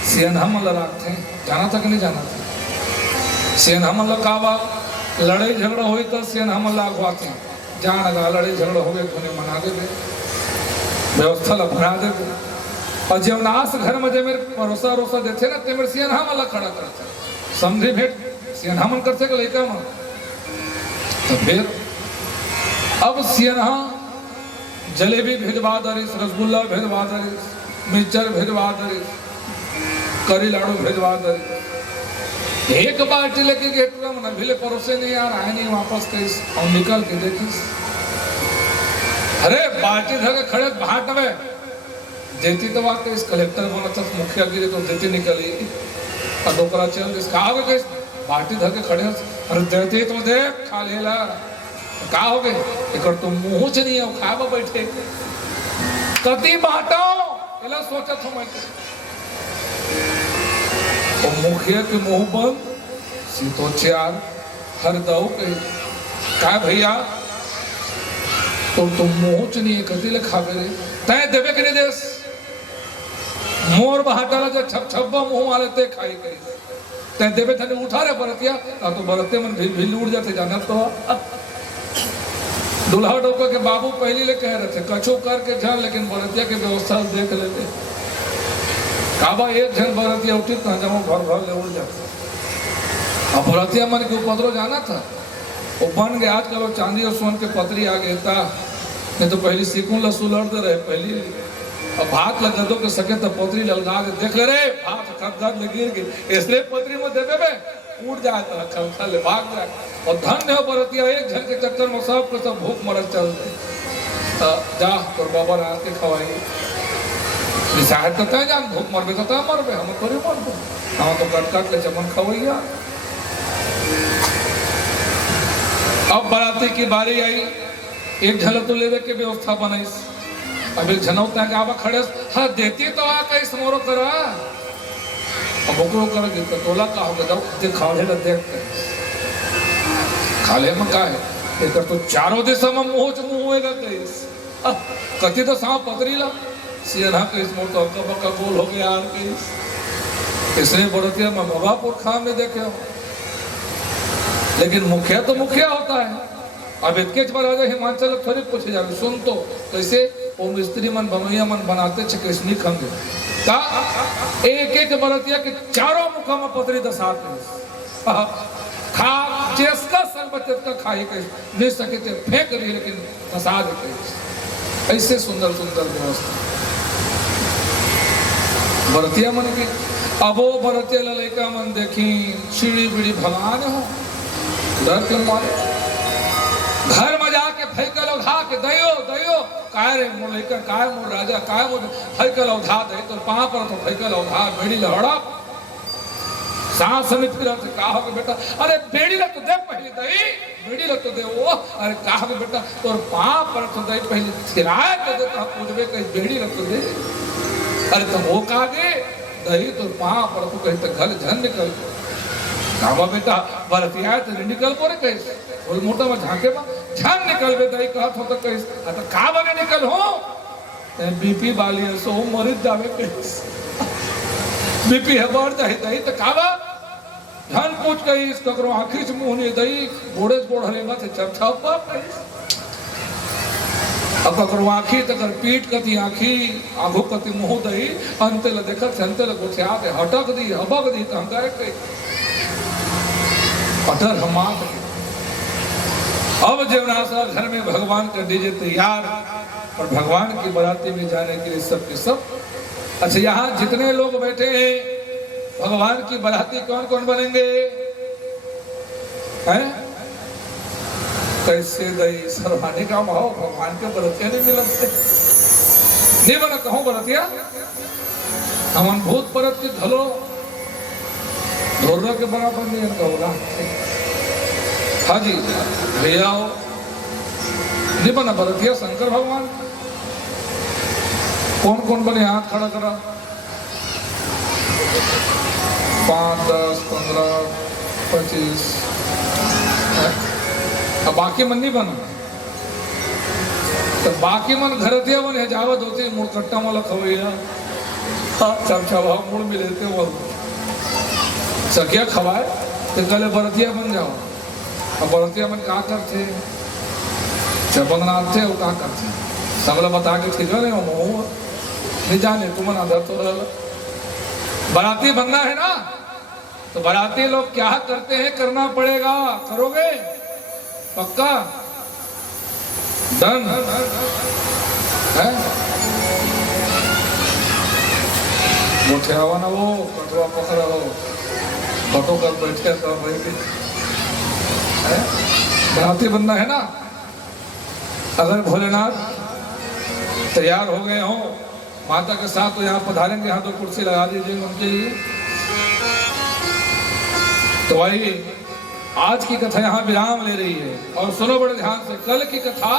सियनहा मल्ल रखते जाना था कि नहीं जाना था सियनहा मल्ल काबा लड़ाई झगड़ा हुई तो सियनहा मल्ल अगवाते हैं जान लगा लड़ाई झगड़ा हो गए तो उन्हें मना दे व्यवस्था बना दे और जीवनाश घर में जब मेरे परोसा रोसा देते ना ते मेरे सियनहा मल्ल खड़ा करते समझे भेंट सियनहा मन करते कि लेकर मन तो फिर अब सियनहा जलेबी भेजवा दरिस रसगुल्ला भेजवा दरिस मिक्सचर भेजवा दरिस करी लाडू भेजवा दरिस एक बाल्टी लेके गेट में न भिले परोसे नहीं यार आए नहीं वापस कहीं और निकल के देखिस अरे बाल्टी धर के खड़े भाट में देती तो बात इस कलेक्टर बना था मुखिया गिरी तो देती निकली और डोकरा चल इस कहा हो गए बाल्टी धर के खड़े अरे देती तो देख खा लेला कहा हो गए एक तो मुंह च नहीं है खाए बैठे कति बाटो एला सोचा था मैं और मुखिया के मुंह पर सीतोच्यार हर दऊ के का भैया तो तुम मुंह च नहीं कति ले खावे रे तय देवे के नहीं देस मोर बहाटाला जो छप छप्पा मुंह वाले ते खाई गई तय देवे थने उठा रे बरतिया तो बरते मन भी उड़ जाते जाना तो दुल्हा डोका के बाबू पहले ले कह रहे थे कछो करके जान लेकिन बरतिया के व्यवस्था देख लेते काबा एक जन बरतिया उठी तो जमा भर ले उड़ जाते अब बरतिया मन के उपद्रव जाना था वो बन गया आजकल वो चांदी और सोन के पतरी आ गए था नहीं तो पहले सीखूं लसू लड़ते रहे पहले अब भात लग दो के सके तो पतरी ललगा के देख ले रे भात खदखद में गिर गई इसलिए पतरी में देवे बे उड़ जाए तो खलखल ले भाग जाए और धन्य हो बरतिया एक झन के चक्कर में सब को सब भूख मरत चल दे जा तोर बाबा रात के खवाई निसाहत तो तय जान भूख मरबे तो मरबे हम थोड़ी मरबे हम तो कट कट ले चमन खवैया। अब बाराती की बारी आई एक झलक तो लेवे के व्यवस्था बनाई अब एक झनौता है आवा खड़े हाँ देती तो आ कहीं समोरो करा अब ओकरो कर दे तो तोला का होगा जाओ ते खाले ल देख खाले में का है एक तो चारों दिशा में मुंह च मुंह होएगा कहीं कति तो सांप पतरी ला सियना के इस मोर तो का गोल हो गया यार के इसने बड़तिया में बाबापुर खा में देखे लेकिन मुखिया तो मुखिया होता है अब इतके राजा हिमाचल थोड़ी पूछे जाए सुन तो कैसे वो मिस्त्री मन बनैया मन बनाते कृष्णी खंगे का एक एक बरतिया के चारों मुखा में पतरी दसाते खा जिसका सर्वचत का खाई के नहीं सके थे फेंक दी लेकिन दसा देते ऐसे सुंदर सुंदर व्यवस्था बरतिया मन की अब वो बरतिया लड़का मन देखी सीढ़ी बीड़ी भगवान हो डर के मारे घर में जाके फैकल उठा के दयो दयो काय रे मोर लेकर काय मोर राजा काय मोर फैकल उठा दे तो पांव पर तो फैकल उठा बेड़ी लहड़ा सांस में फिर से कहा के बेटा अरे बेड़ी ल तो दे पहले दई बेड़ी ल तो दे वो अरे कहा के बेटा तोर पांव पर तो दई पहले थिराए तो दे तो पूछबे कहीं बेड़ी ल तो दे अरे तो वो कहा दे दई तो पांव पर तो कहीं तो घर झन निकल काबा बेटा बरतिया तो निकल पड़े कैसे कोई मोटा में झांके में झन निकल बे दई कहत हो तो कैसे तो काबा ने निकल हो बीपी वाली है सो मरित जावे कैसे बीपी है बढ़ जाए दई तो काबा झन पूछ गई इस ककरो आंखी से मुंह नहीं दई घोड़े से बोढ़ले में से चर्चा पर अब ककरो आंखी तकर पीठ कति आंखी आंखों कति मुंह दई अंते ल देखत अंते ल गोछा के हटक दी हबक दी त हंगाए के पत्थर हमात अब जवनासा घर में भगवान का डीजे तैयार और भगवान की बाराती में जाने के लिए सब के सब अच्छा यहाँ जितने लोग बैठे हैं भगवान की बाराती कौन कौन बनेंगे हैं कैसे गई सरवाने का भाव भगवान के बरतिया नहीं मिलते नहीं बना कहूँ बरतिया हम भूत परत के धलो धोरना के बराबर नहीं होगा हाँ जी भैया हो नहीं बना बरतिया शंकर भगवान कौन कौन बने हाथ खड़ा करा 5, 10, 15, 25 अब बाकी मन नहीं बना तो बाकी मन घर दिया मन है जावत होती मुड़कट्टा वाला खवैया छावा मुड़ में लेते वो सकिया खवाए तो कल बरतिया बन जाओ अब बरतिया मन क्या करते चपंगनाथ थे वो क्या करते सबला बता के ठीक है नहीं जाने तुम आदर तो बाराती बनना है ना तो बाराती लोग क्या करते हैं करना पड़ेगा करोगे पक्का डन है मोटे आवा ना वो कटवा पकड़ा हो बटो कर बैठे तो बाराती बनना है ना अगर भोलेनाथ तैयार हो गए हो माता के साथ तो यहाँ पधारेंगे यहाँ तो कुर्सी लगा दीजिए उनके लिए तो भाई आज की कथा यहाँ विराम ले रही है और सुनो बड़े ध्यान से कल की कथा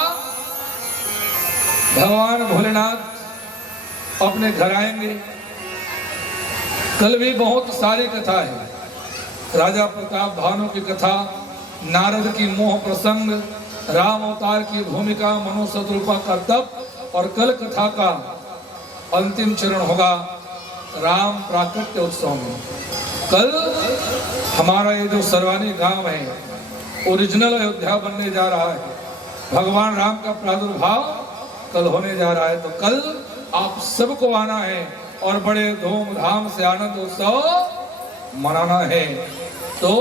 भगवान भोलेनाथ अपने घर आएंगे कल भी बहुत सारी कथा है, राजा प्रताप भानु की कथा, नारद की मोह प्रसंग, राम अवतार की भूमिका, मनु शत्रुपा का तप, और कल कथा का अंतिम चरण होगा राम प्राकट्य उत्सव में। कल हमारा ये जो सरवानी गांव है ओरिजिनल अयोध्या बनने जा रहा है, भगवान राम का प्रादुर्भाव कल होने जा रहा है। तो कल आप सबको आना है और बड़े धूमधाम से आनंद उत्सव मनाना है। तो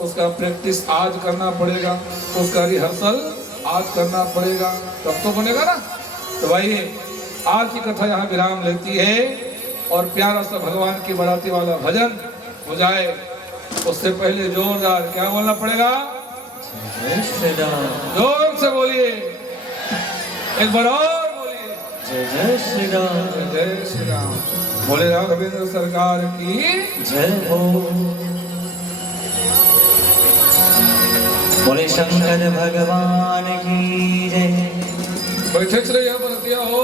उसका प्रैक्टिस आज करना पड़ेगा, उसका रिहर्सल आज करना पड़ेगा, तब तो बनेगा ना। तो भाई आज की कथा यहाँ विराम लेती है और प्यारा सा भगवान की बराती वाला भजन हो जाए। उससे पहले जोरदार क्या बोलना पड़ेगा? जय श्री राम। जोर से बोलिए, एक बार और बोलिए, जय जय श्री राम। जय श्री राम। बोले राघवेंद्र सरकार की जय हो। बोले शंकर भगवान की जय। बैठे चले बरतिया हो।